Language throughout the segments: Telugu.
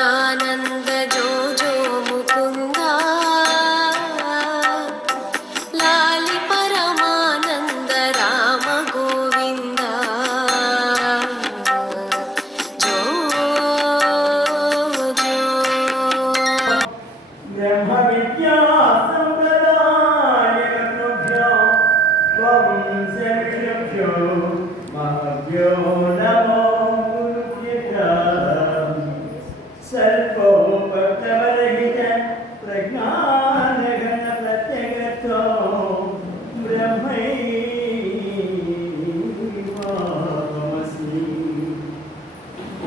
सच्चिदानंद जो जो मुकुंदा लाली परमानंद राम गोविंदा जो जो ब्रह्म विद्या संप्रदाय कर्तृभ्यो वंशेभ्यो महभ्यो नमो सर्वोपक्तवरहित प्रज्ञानघन प्रत्यगतो ब्रह्मैवाहमस्मि।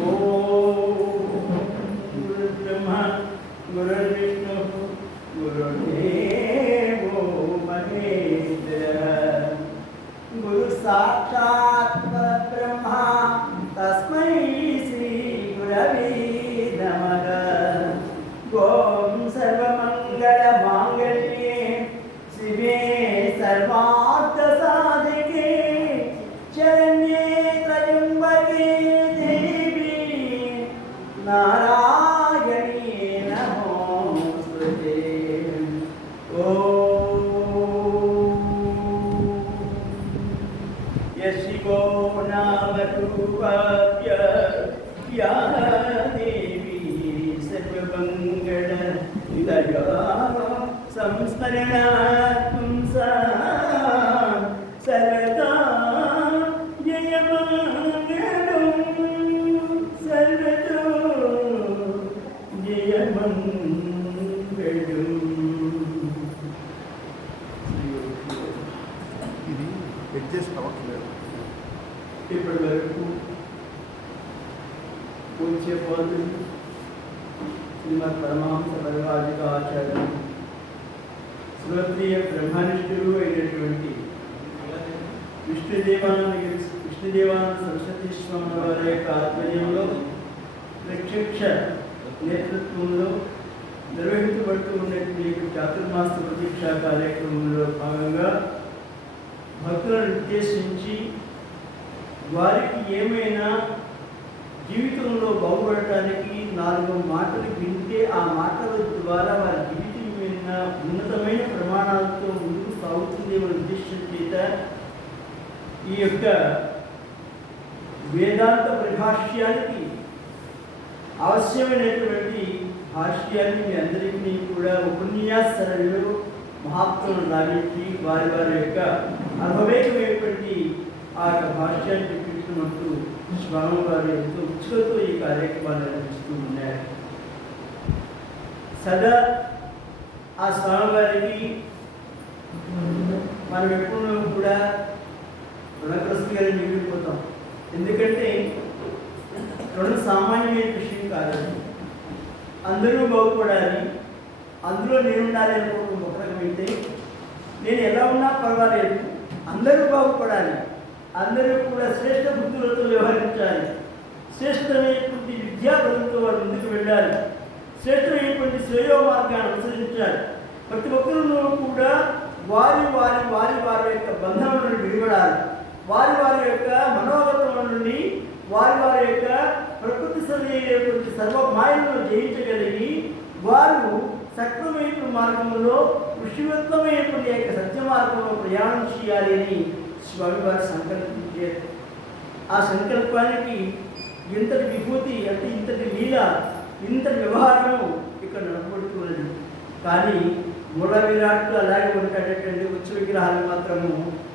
ॐ गुरुर्ब्रह्मा गुरुर्विष्णुः गुरुर्देवो महेश्वरः गुरुसाक्षात् परब्रह्मा तस्मै श्री गुरवे नमः। ॐ सर्वमङ्गलमाङ्गल्ये शिवे सर्वार्थसाधिके शरण्ये त्र्यम्बके देवी नारायणी नमोस्तुते। ॐ यशिवो नाम रूपाभ्य या देवी सर्वमङ्गल दया संस्मरणात्मं सर्वदा जयमङ्गलं सर्वतो जयमङ्गलम्। ఇది అడ్జస్ట్ అవ్వట్లేదు. ఇప్పటి వరకు పూజ్య పాదులు శ్రీమద్ పరమహంస పరివ్రాజక ఆచార్యులు శ్రోత్రియ బ్రహ్మనిష్ఠులు అయినటువంటి విష్ణుదేవానంద సరస్వతి స్వామి వారి యొక్క ఆధ్వర్యంలో ప్రత్యక్ష నేతృత్వంలో నిర్వహించబడుతూ ఉన్నటువంటి చాతుర్మాస ప్రతీక్ష కార్యక్రమంలో భాగంగా భక్తులను ఉద్దేశించి వారికి ఏమైనా జీవితంలో బాగుపడటానికి 4 మాటలు వింటే ఆ మాటల ద్వారా వారి జీవితం మీద ఉన్నతమైన ప్రమాణాలతో ముందుకు సాగుతుంది అనే ఉద్దేశం చేత ఈ యొక్క వేదాంత పరిభాష్యానికి అవశ్యమైనటువంటి భాష్యాన్ని మీ అందరికీ కూడా ఉపన్యాసరణలో మహాత్ములను లాగించి వారి వారి యొక్క అనుభవేకమైనటువంటి ఆ యొక్క భాష్యాన్ని చెప్పించినట్టు స్వామివారు ఎంతో ఉత్సుకతో ఈ కార్యక్రమాన్ని నిర్వహిస్తూ ఉన్నారు. సదా ఆ స్వామివారికి మనం ఎప్పుడూ కూడా రుణగ్రస్తులుగా మిగిలిపోతాం. ఎందుకంటే రుణం సామాన్యమైన విషయం కాదండి. అందరూ బాగుపడాలి, అందులో నేను ఉండాలి అనుకోవడం ఒక రకమైతే, నేను ఎలా ఉన్నా పర్వాలేదు, అందరూ బాగుపడాలి, అందరూ కూడా శ్రేష్ఠ బుద్ధులతో వ్యవహరించాలి, శ్రేష్టమైనటువంటి విద్యాబలంతో వారు ముందుకు వెళ్ళాలి, శ్రేష్టమైనటువంటి శ్రేయో మార్గాన్ని అనుసరించాలి. ప్రతి ఒక్కరిలో కూడా వారి వారి వారి వారి యొక్క బంధం నుండి విడిపడాలి, వారి వారి యొక్క మనోగతం నుండి వారి వారి యొక్క ప్రకృతి సరైనటువంటి సర్వమాయలను జయించగలిగి వారు సక్రమైన మార్గంలో ఋషివత్వమైనటువంటి యొక్క సత్య మార్గంలో ప్రయాణం చేయాలి అని స్వామివారు సంకల్పించారు. ఆ సంకల్పానికి ఇంతటి విభూతి అంటే ఇంతటి లీల, ఇంతటి వ్యవహారము ఇక్కడ నడపబడుతున్నది. కానీ మూల విరాట్లు అలాగే ఉంటాడటండి, ఉచ్చ విగ్రహాలు మాత్రము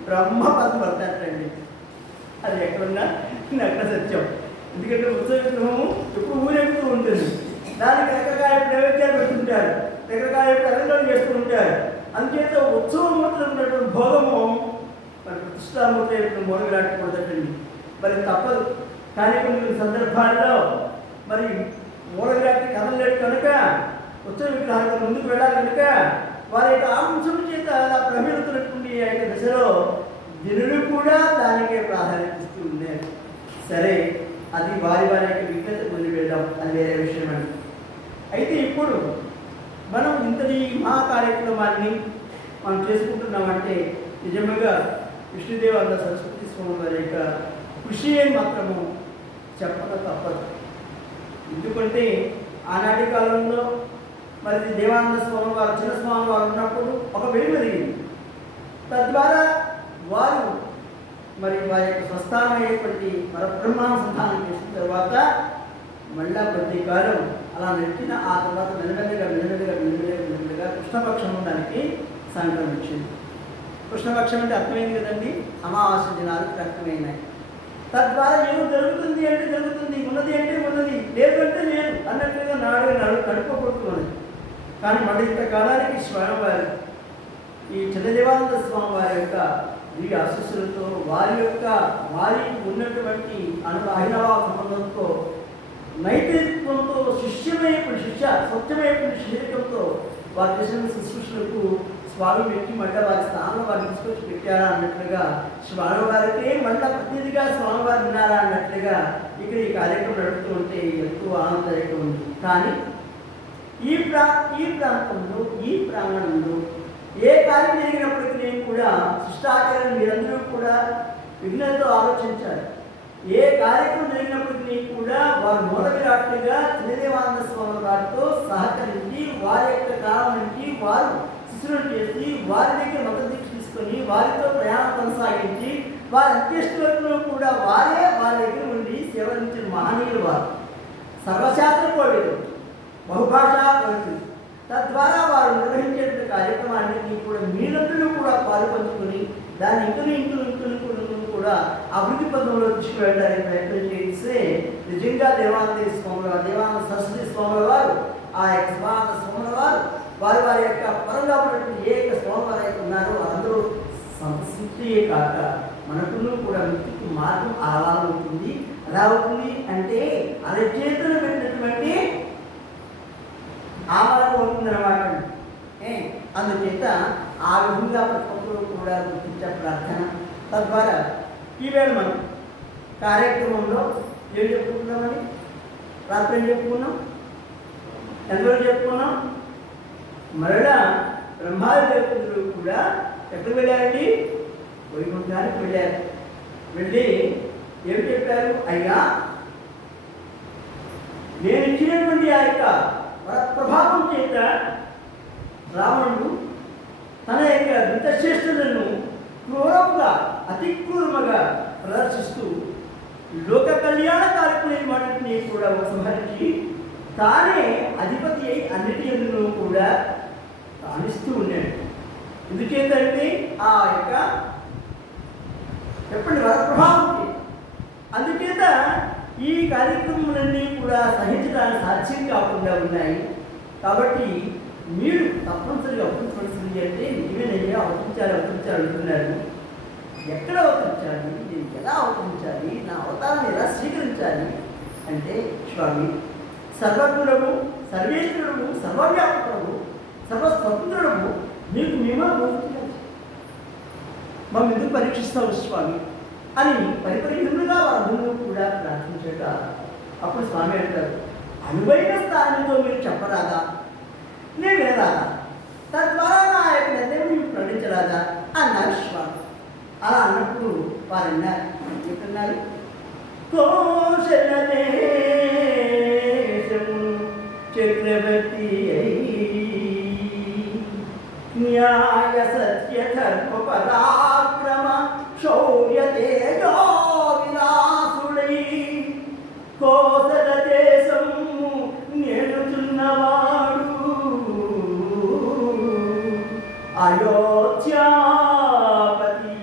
బ్రహ్మపదం పడతాటండి. అది ఎక్కడున్నా అక్కడ సత్యం. ఎందుకంటే ఉత్సవ విగ్రహము ఎప్పుడు ఊరేగుతూ ఉంటుంది, దానికి రకరకాల నైవేద్యాలు పెడుతుంటారు, రకరకాల అలంకరణ చేస్తూ ఉంటారు. అందుచేత ఉత్సవమూర్తులు ఉన్నటువంటి భోగము మరి ప్రతిష్టామూర్తి అయినటువంటి మూల విరాట్ పడతాటండి. మరి తప్పదు. కానీ కొన్ని సందర్భాల్లో మరి మూల విరాట్ కదలలేడు కనుక ఉత్సవ విగ్రహాలకు ముందుకు వెళ్ళాలి కనుక వారి యొక్క ఆంశం చేత అలా ప్రవీణుతున్నటువంటి ఆ యొక్క దశలో జనులు కూడా దానికే ప్రాధాన్యత ఇస్తూ ఉన్నారు. సరే, అది వారి వారి యొక్క విజ్ఞత ముందు వెళ్దాం, అది వేరే విషయం అండి. అయితే ఇప్పుడు మనం ఇంతటి మహా కార్యక్రమాన్ని మనం చేసుకుంటున్నామంటే నిజంగా విష్ణుదేవానంద సరస్వతి స్వామి వారి యొక్క కృషి అని మాత్రము చెప్పక తప్పదు. ఎందుకంటే ఆనాటి కాలంలో మరి దేవానంద స్వామి వారు చిన్న స్వామి వారు ఉన్నప్పుడు ఒక వెలుగు జరిగింది. తద్వారా వారు మరి వారి యొక్క స్వస్థానమైనటువంటి పరబ్రహ్మానుసంధానం చేసిన తర్వాత మళ్ళా ప్రతి కాలం అలా నెట్టిన ఆ తర్వాత మెల్లమెల్లగా కృష్ణపక్షం ఉండడానికి సంక్రమించింది. కృష్ణపక్షం అంటే అర్థమైంది కదండి, అమావాస్య దినాలు అర్థమైనాయి. తద్వారా ఏదో జరుగుతుంది అంటే జరుగుతుంది, ఉన్నది అంటే ఉన్నది, లేదు అంటే లేదు అన్నట్లుగా నడుపుకుంటున్నది. కానీ మళ్ళీ ఇంతకాలానికి స్వామివారు ఈ చంద్రదేవానంద స్వామి వారి యొక్క ఈ ఆశీస్సులతో వారికి ఉన్నటువంటి అహినవా సంబంధంతో నైతిత్వంతో స్వచ్ఛమైనటువంటి శరీరంతో వారి చేసిన శుశ్రూషలకు స్వామి పెట్టి మళ్ళీ వారి స్థానంలో వారిని తీసుకొచ్చి పెట్టారా అన్నట్లుగా స్వామివారికే మళ్ళీ ప్రతినిధిగా స్వామివారు ఉన్నారా అన్నట్లుగా ఇక్కడ ఈ కార్యక్రమం నడుపుతూ ఉంటే ఎంతో ఆనందదాయకం ఉంది. కానీ ఈ ప్రాంతంలో ఈ ప్రాంగణంలో ఏ కార్యం జరిగినప్పటికీ కూడా శిష్టాచార్యులు మీరందరూ కూడా విఘ్నంతో ఆలోచించారు. ఏ కార్యక్రమం జరిగినప్పటికీ కూడా వారు మూల విరాట్లుగా చంద్రదేవానంద స్వామి వారితో సహకరించి వారి యొక్క కాలం నుంచి వారు శిష్యులను చేసి వారి దగ్గర మతదీక్ష తీసుకొని వారితో ప్రయాణం కొనసాగించి వారి అంత్యష్టి వరకు కూడా వారి దగ్గర ఉండి సేవలించిన మహనీయులు వారు. సర్వశాస్త్ర కోవిడు, బహుభాషా కోవిడు. తద్వారా వారు నిర్వహించే కార్యక్రమాన్ని కూడా మీరందరూ కూడా పాల్పంచుకొని దాన్ని ఇంకొన్ని కూడా అభివృద్ధి పదంలో తీసుకువెళ్ళడానికి ప్రయత్నం చేస్తే నిజంగా దేవానంద స్వాముల వారు, దేవానంద సరస్వతి స్వాముల వారు, ఆ యొక్క శివానంద స్వాముల వారు వారి యొక్క పరంగా ఉన్నటువంటి ఏ యొక్క స్వామి వారు అయితే ఉన్నారో వారందరూ సంతృప్తియే కాక మనకును కూడా ముక్తికి మార్గం అవుతుంది. ఎలా అవుతుంది అంటే అరచేతులు పెట్టినటువంటి ఆ మార్గం అవుతుందన్నమాట. అందుచేత ఆ విధంగా ప్రతి ఒక్కరూ కూడా గుర్తించే ప్రార్థన. తద్వారా ఈవేళ మనం కార్యక్రమంలో ఏం చెప్పుకుంటున్నామని రాత్రి ఏం చెప్పుకున్నాం, ఎంతవరకు చెప్పుకున్నాం? మరలా బ్రహ్మాది దేవతలు కూడా ఎక్కడికి వెళ్ళారండి? వైకుంఠానికి వెళ్ళారు. వెళ్ళి ఏం చెప్పారు? అయ్యా, నేను ఇచ్చినటువంటి ఆ యొక్క ప్రభావం చేత రావణుడు తన యొక్క వింతశ్రేష్ఠులను క్రూరంగా అతి క్రూరముగా ప్రదర్శిస్తూ లోక కళ్యాణకారకులైన వాటిని కూడా ఉపసంహరించి తానే అధిపతి అయి అన్నిటి ఎందులో కూడా తానిస్తూ ఉన్నాడు. ఎందుచేతంటే ఆ యొక్క చెప్పండి వరప్రభావం. అందుచేత ఈ కార్యక్రమాలన్నీ కూడా సహించడానికి సాధ్యం కాకుండా ఉన్నాయి. కాబట్టి మీరు తప్పనిసరిగా అవతరించవలసింది అంటే నీవేనయ్యా అవతరించాలి అంటున్నారు. ఎక్కడ అవతరించాలి, నేను ఎలా అవతరించాలి, నా అవతారాన్ని ఎలా స్వీకరించాలి అంటే స్వామి సర్వజ్ఞుడము, సర్వేశ్వరుడు, సర్వవ్యాపకుడు, సర్వస్వతంత్రుడము నీకు మేమా బోధించాలి, మమ్మల్ని ఎందుకు పరీక్షిస్తావు స్వామి అని పరిపరిధులుగా వారందరూ కూడా ప్రార్థించాక అప్పుడు స్వామి అంటారు, అనువైన స్థానంతో మీరు చెప్పరాదా, నేను వినరాదా, తద్వారా నా యొక్క నిర్ణయం మీరు ప్రకటించరాదా అన్నారు స్వామి. అలా అన్నప్పుడు వారు అన్నారు, చెప్తున్నారు, కోశలదేశము చక్రవర్తి న్యాయ సత్య ధర్మ పరాక్రమ శౌర్య తేజో విలాసుడై కోసల దేశము నేనుచున్నవాడు అయోధ్యాపతి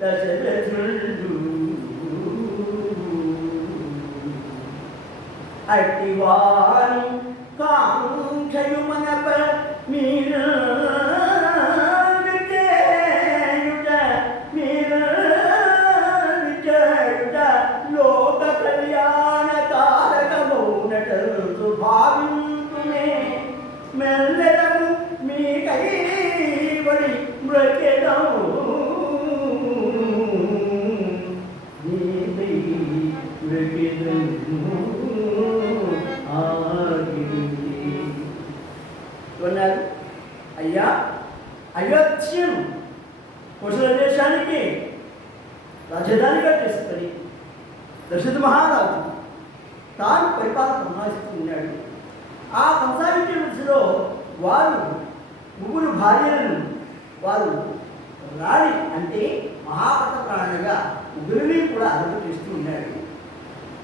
దశరథుడు అట్టివారు కాంక్షయుమనప మీరు లోక కళ్యాణ కారకమౌనటు భావింతునే మెల్లెదము మీ కైవడి మృకెదము అన్నారు. అయ్యా, అయోధ్యను కోసల దేశానికి రాజధానిగా చేసుకొని దశరథ మహారాజు తాను పరిపాలన కొనసాగిస్తూ ఉన్నాడు. ఆ కొనసాగించే దశలో వారు ముగ్గురు భార్యలను వారు రాణి అంటే మహాపత ప్రాణులుగా ముగ్గురిని కూడా అదుపు చేస్తూ ఉన్నారు.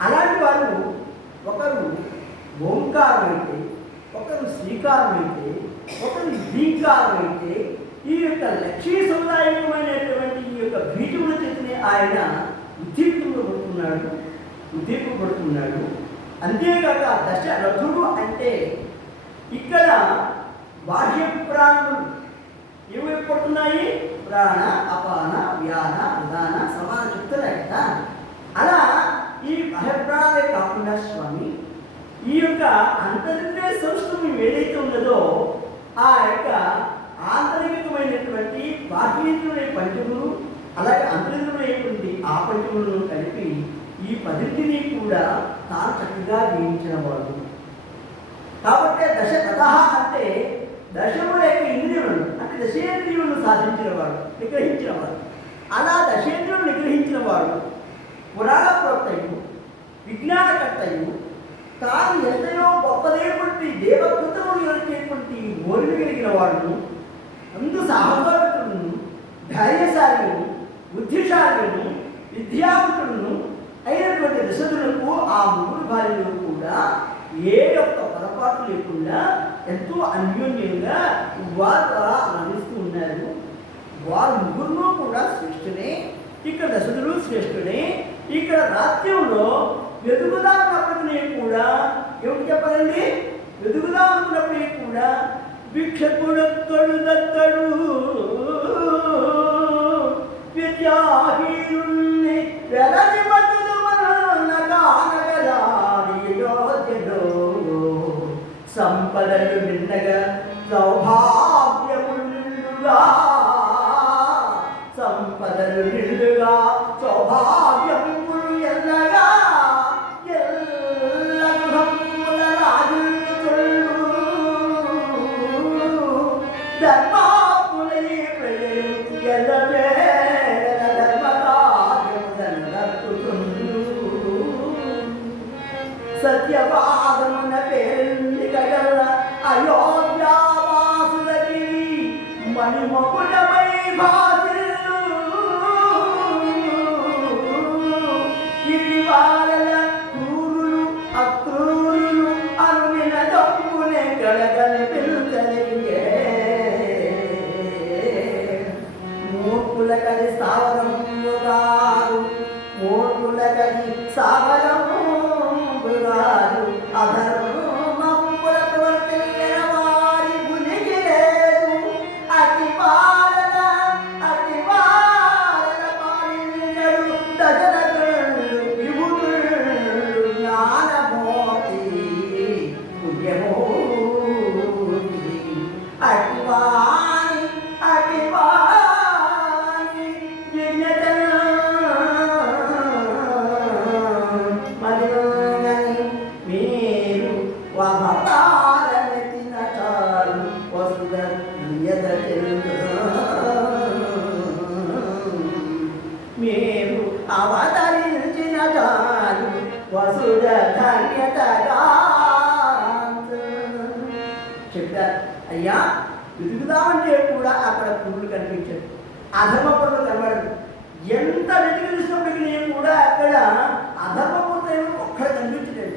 అలాంటి వారు ఒకరు ఓంకారం అయితే, ఒకరు శ్రీకారం అయితే, ఒకరు శ్రీకారం అయితే, ఈ యొక్క లక్ష్మీ సముదాయమైనటువంటి ఈ యొక్క బీజముల చేతనే ఆయన ఉద్దీపపడుతున్నాడు. అంతేకాక దశరథుడు అంటే ఇక్కడ బాహ్య ప్రాణులు ఏమైపోతున్నాయి? ప్రాణ, అపాన, వ్యాన, ఉదాన, సమాన చెప్తున్నాయి కదా. అలా ఈ బాహ్య ప్రాణాలే కాకుండా స్వామి ఈ యొక్క అంతరింద్రియ సంస్కృతి ఏదైతే ఉన్నదో ఆ యొక్క ఆంతరికమైనటువంటి బాహ్యేంద్రులైన పంచములు అలాగే అంతరింద్రులైనటువంటి ఆ పంచములను కలిపి ఈ పదింటిని కూడా తాను చక్కగా జీవించిన వాడు. కాబట్టి దశరథ అంటే దశముల యొక్క ఇంద్రియులను అంటే దశేంద్రియులను సాధించినవాడు, నిగ్రహించినవాడు. అలా దశేంద్రియులను నిగ్రహించిన వాడు పురాణ ప్రోక్తయు విజ్ఞానకర్తయు తాను ఎంతయో గొప్పదేటువంటి దేవకృతము నిలిచేటువంటి ఓరిని కలిగిన వాడును, అందు సాహసోపతులను, ధైర్యశాలిను, బుద్ధిశాలిను, విద్యావంతులను అయినటువంటి దశరథులకు ఆ ముగ్గురు భార్యలు కూడా ఏ యొక్క పొరపాటు లేకుండా ఎంతో అన్యోన్యంగా వారు ఆనందిస్తూ ఉన్నారు. వారు ముగ్గురు కూడా శ్రేష్ఠుడే. ఇక్కడ దశరథుడు శ్రేష్ఠుడే. ఇక్కడ రాజ్యంలో వెతుకుదా ఉన్నప్పటికీ కూడా ఏమిటి చెప్పాలండి? వెతుకుదా ఉన్నప్పటికీ కూడా భిక్షకుడొక్కడు దక్కడు విద్యాహీనుణ్ణి వెలది పట్టులు మనగరానియోజనో సంపదలు నిండగా సౌభాగ్యములుగా సంపదలు నిండుగా సౌభాగ్యములు ఎల్లగా ఎల్ల గృహముల రాజులు ధర్మాత్ములై ప్రజలు ఎల్లవే సత్యవాదమున పేరుంది కగల అయోధ్యావాసులకి మణిమకుటమై భాసిల్లు ఇది వారల క్రూరులు అక్రూరులు అనుమిన దమ్మునే కలగలిపించలిగే మూర్ఖుల కది స్థావరము కాదు, మూర్ఖుల కది స్థావరము అధర్మములకు వర్తిల్లిన వారి గునికి లేదు. అతి పాలన పాలించడు దశరథుడు విభుడు జ్ఞానమూర్తి పుణ్యమూర్తి అటివాణి మేము అవతరించిన కాదు వసుధ ధన్యతగా చెప్పారు. అయ్యా వెతుకుదామంటే కూడా అక్కడ పురులు కనిపించారు, అధర్మ పనులు కనబడదు. ఎంత వెతికినప్పటికీ కూడా అక్కడ అధర్మ పనులు ఒక్కడ కనిపించలేదు.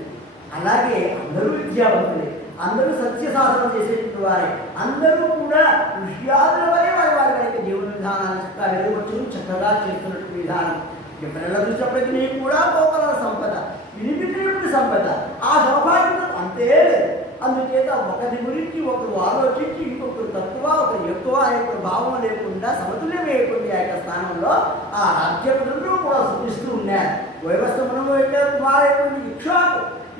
అలాగే అందరూ విద్యావంతులే, అందరూ సత్యశాసనం చేసేటువంటి వారే, అందరూ కూడా విషయాదుల వరే వారి వారి యొక్క జీవన విధానాన్ని చక్కగా వెలువచ్చును చక్కగా చేస్తున్నటువంటి విధానం. ఎప్పుడైనా చూసినప్పటికీ కూడా పోకల సంపద, వినిపించినటువంటి సంపద, ఆ సౌభాగ్యం అంతే లేదు. అందుచేత ఒకరి గురించి ఒకరు ఆలోచించి ఇంకొకరు తక్కువ ఒకరు ఎక్కువ అనే భావం లేకుండా సమతుల్యం లేకుండా ఆ యొక్క స్థానంలో ఆ రాజ్యములందరూ కూడా సూచిస్తూ ఉన్నారు. వ్యవస్థను కుమారైనటువంటి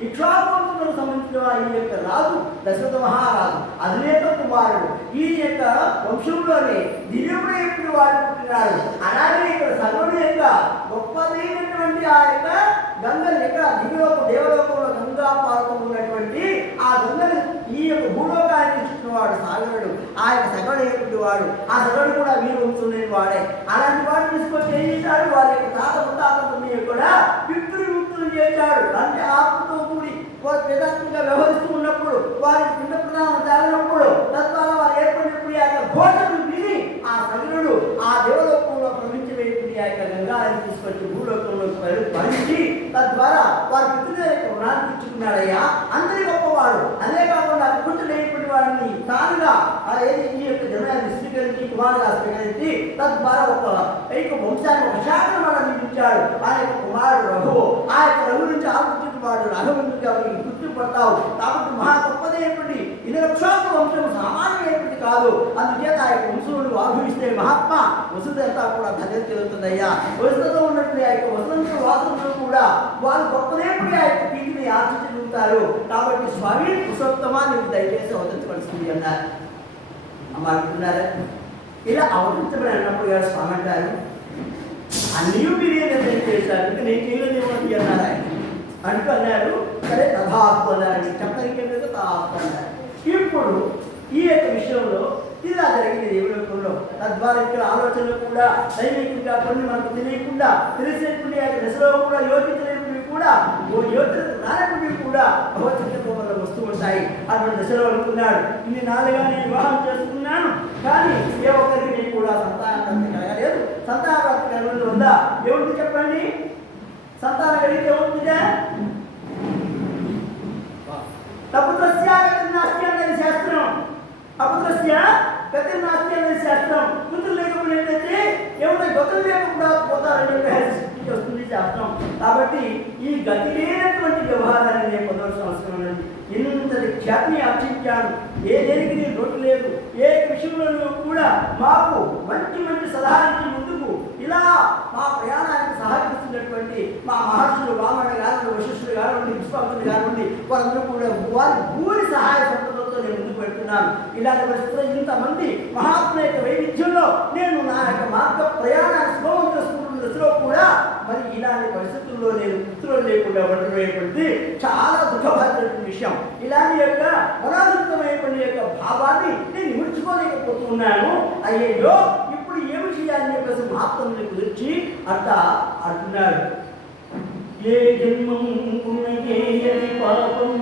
ఇక్ష్వాకులకు సంబంధించిన ఈ యొక్క రాజు దశరథ మహారాజు అధినేత కుమారుడు. ఈ యొక్క వంశంలోనే దివ్యమైనటువంటి వారు పుట్టినాడు. అలాగే ఇక్కడ సర్వుడు యొక్క గొప్పదైనటువంటి ఆ యొక్క గంగలు ఎక్కడ దివ్యలోకం దేవలోకంలో గంగా పాలకం ఉన్నటువంటి ఆ గంగలు ఈ యొక్క భూలోకాన్ని ఇచ్చిన వాడు సాగరుడు. ఆ యొక్క సగడైనటువంటి వాడు, ఆ సగడు కూడా వీరు వంశులేని వాడే. అలాంటి వాడు తీసుకొచ్చి ఏం చేశాడు? వారి యొక్క తాత ముత్తాతని కూడా పితృముక్తులు చేశాడు. అంటే ఆత్మతో కూడి వారు వేదాత్మకంగా వ్యవహరిస్తూ ఉన్నప్పుడు తద్వారా వారి పితృదేవ యొక్క రుణాన్ని తీర్చుకున్నాడయ్యా. అందరి గొప్పవాడు అదే కాకుండా అద్భుతుడైనటువంటి వాడిని తానుగా ఈ యొక్క జన్మయాన్ని స్వీకరించి కుమారుగా స్వీకరించి తద్వారా ఒక వంశాన్ని ఒక శాఖను వాడు అందించాడు. ఆ యొక్క కుమారుడు రఘువు. ఆ యొక్క రఘు నుంచి ఆలోచించిన వాడు రాఘవేంద్రుడికి అవరికి గుర్తుపడతావు. కాబట్టి మహా గొప్పదైనటువంటి 2 లక్షల వంశం సామాన్యమైనటువంటి కాదు. అందుచేత ఆ యొక్క వంశువులు ఆభవిస్తే మహాత్మ వసుదంతా కూడా ధన్యత చెందుతుందయ్యా. వసుతో ఉన్నటువంటి ఆ యొక్క వసంత వాసులు కూడా వారు గొప్పదైనటువంటి ఆ యొక్క కీర్తిని ఆర్జించగలుగుతారు. కాబట్టి స్వామి పురుషోత్తమా నీకు దయచేసి అవతరించవలసింది అన్నారు. అమ్మారుకున్నారా? ఇలా అవతరించమని అన్నప్పుడు గారు స్వామి అంటారు, అన్నీ మీరే నిర్ణయం చేశారు, ఇంకా నేను చేయలేదేమో అన్నారు ఆయన. అంటూ అన్నారు, సరే తథాస్తు అన్నారండి. చెప్పడానికి ఏం లేదు, తథాస్తు అన్నారు. ఇప్పుడు ఈ యొక్క విషయంలో ఇలా జరిగింది దేవుడు. తద్వారా ఇక్కడ ఆలోచనలు కూడా దైవికంగా కొన్ని మనకు తెలియకుండా తెలిసేటువంటి ఆ దశలో కూడా యోచించలేనివి కూడా యోచన రానటువంటివి కూడా భగవద్గీత వల్ల వస్తూ ఉంటాయి. అటువంటి దశలో అనుకున్నాడు, ఇన్ని నాలుగా నేను వివాహం చేసుకున్నాను, కానీ ఏ ఒక్కరికి నేను కూడా సంతానప్రాప్తి కలగలేదు. సంతానప్రాప్తి కలగలేదు ఉందా? ఏముంది చెప్పండి? సంతానం కలిగితే ఏముంటుందా? అపుత్రస్య గతిర్నాస్తి అనేది శాస్త్రం. అపుత్రస్య గతిర్నాస్తి అనేది శాస్త్రం. పుత్రులు లేకపోయినట్లయితే ఏముంటాయి? గతులు లేకుండా పోతారని వస్తుంది శాస్త్రం. కాబట్టి ఈ గతి లేనటువంటి వ్యవహారాన్ని నేను పొందవలసిన అవసరం ఉన్నది. ఇంతటి ఖ్యాతిని ఆర్జించాను. ఏ దేనికి నేను లోటు లేదు. ఏ విషయంలో కూడా మాకు మంచి మంచి సలహా ఇచ్చి ముందుకు ఇలా మా ప్రయాణానికి సహకరిస్తున్నటువంటి మా మహర్షులు వామన గారు, వశిష్ఠులు కానివ్వండి, విశ్వామిత్రుడు కానివ్వండి, వారందరూ కూడా వారి పూరి సహాయ సంపదలతో నేను ముందుకు పెడుతున్నాను. ఇలాంటి పరిస్థితుల్లో ఇంతమంది మహాత్ముల యొక్క వైవిధ్యంలో నేను నా యొక్క మార్గ ప్రయాణాన్ని సులభం చేసుకుంటున్న దశలో కూడా మరి ఇలాంటి పరిస్థితుల్లో నేను పుత్రులు లేకుండా ఉండేటువంటి చాలా దుఃఖభాగ్యమైన విషయం. ఇలాంటి యొక్క అనాధికమైనటువంటి యొక్క భావాన్ని నేను విడుచుకోలేకపోతున్నాను. అయ్యో ఇప్పుడు ఏమి చేయాలని చెప్పేసి మహాత్ముని కుదిర్చి అట్లా అంటున్నాడు. ఏ జన్మం పుణ్యకేయని పాపం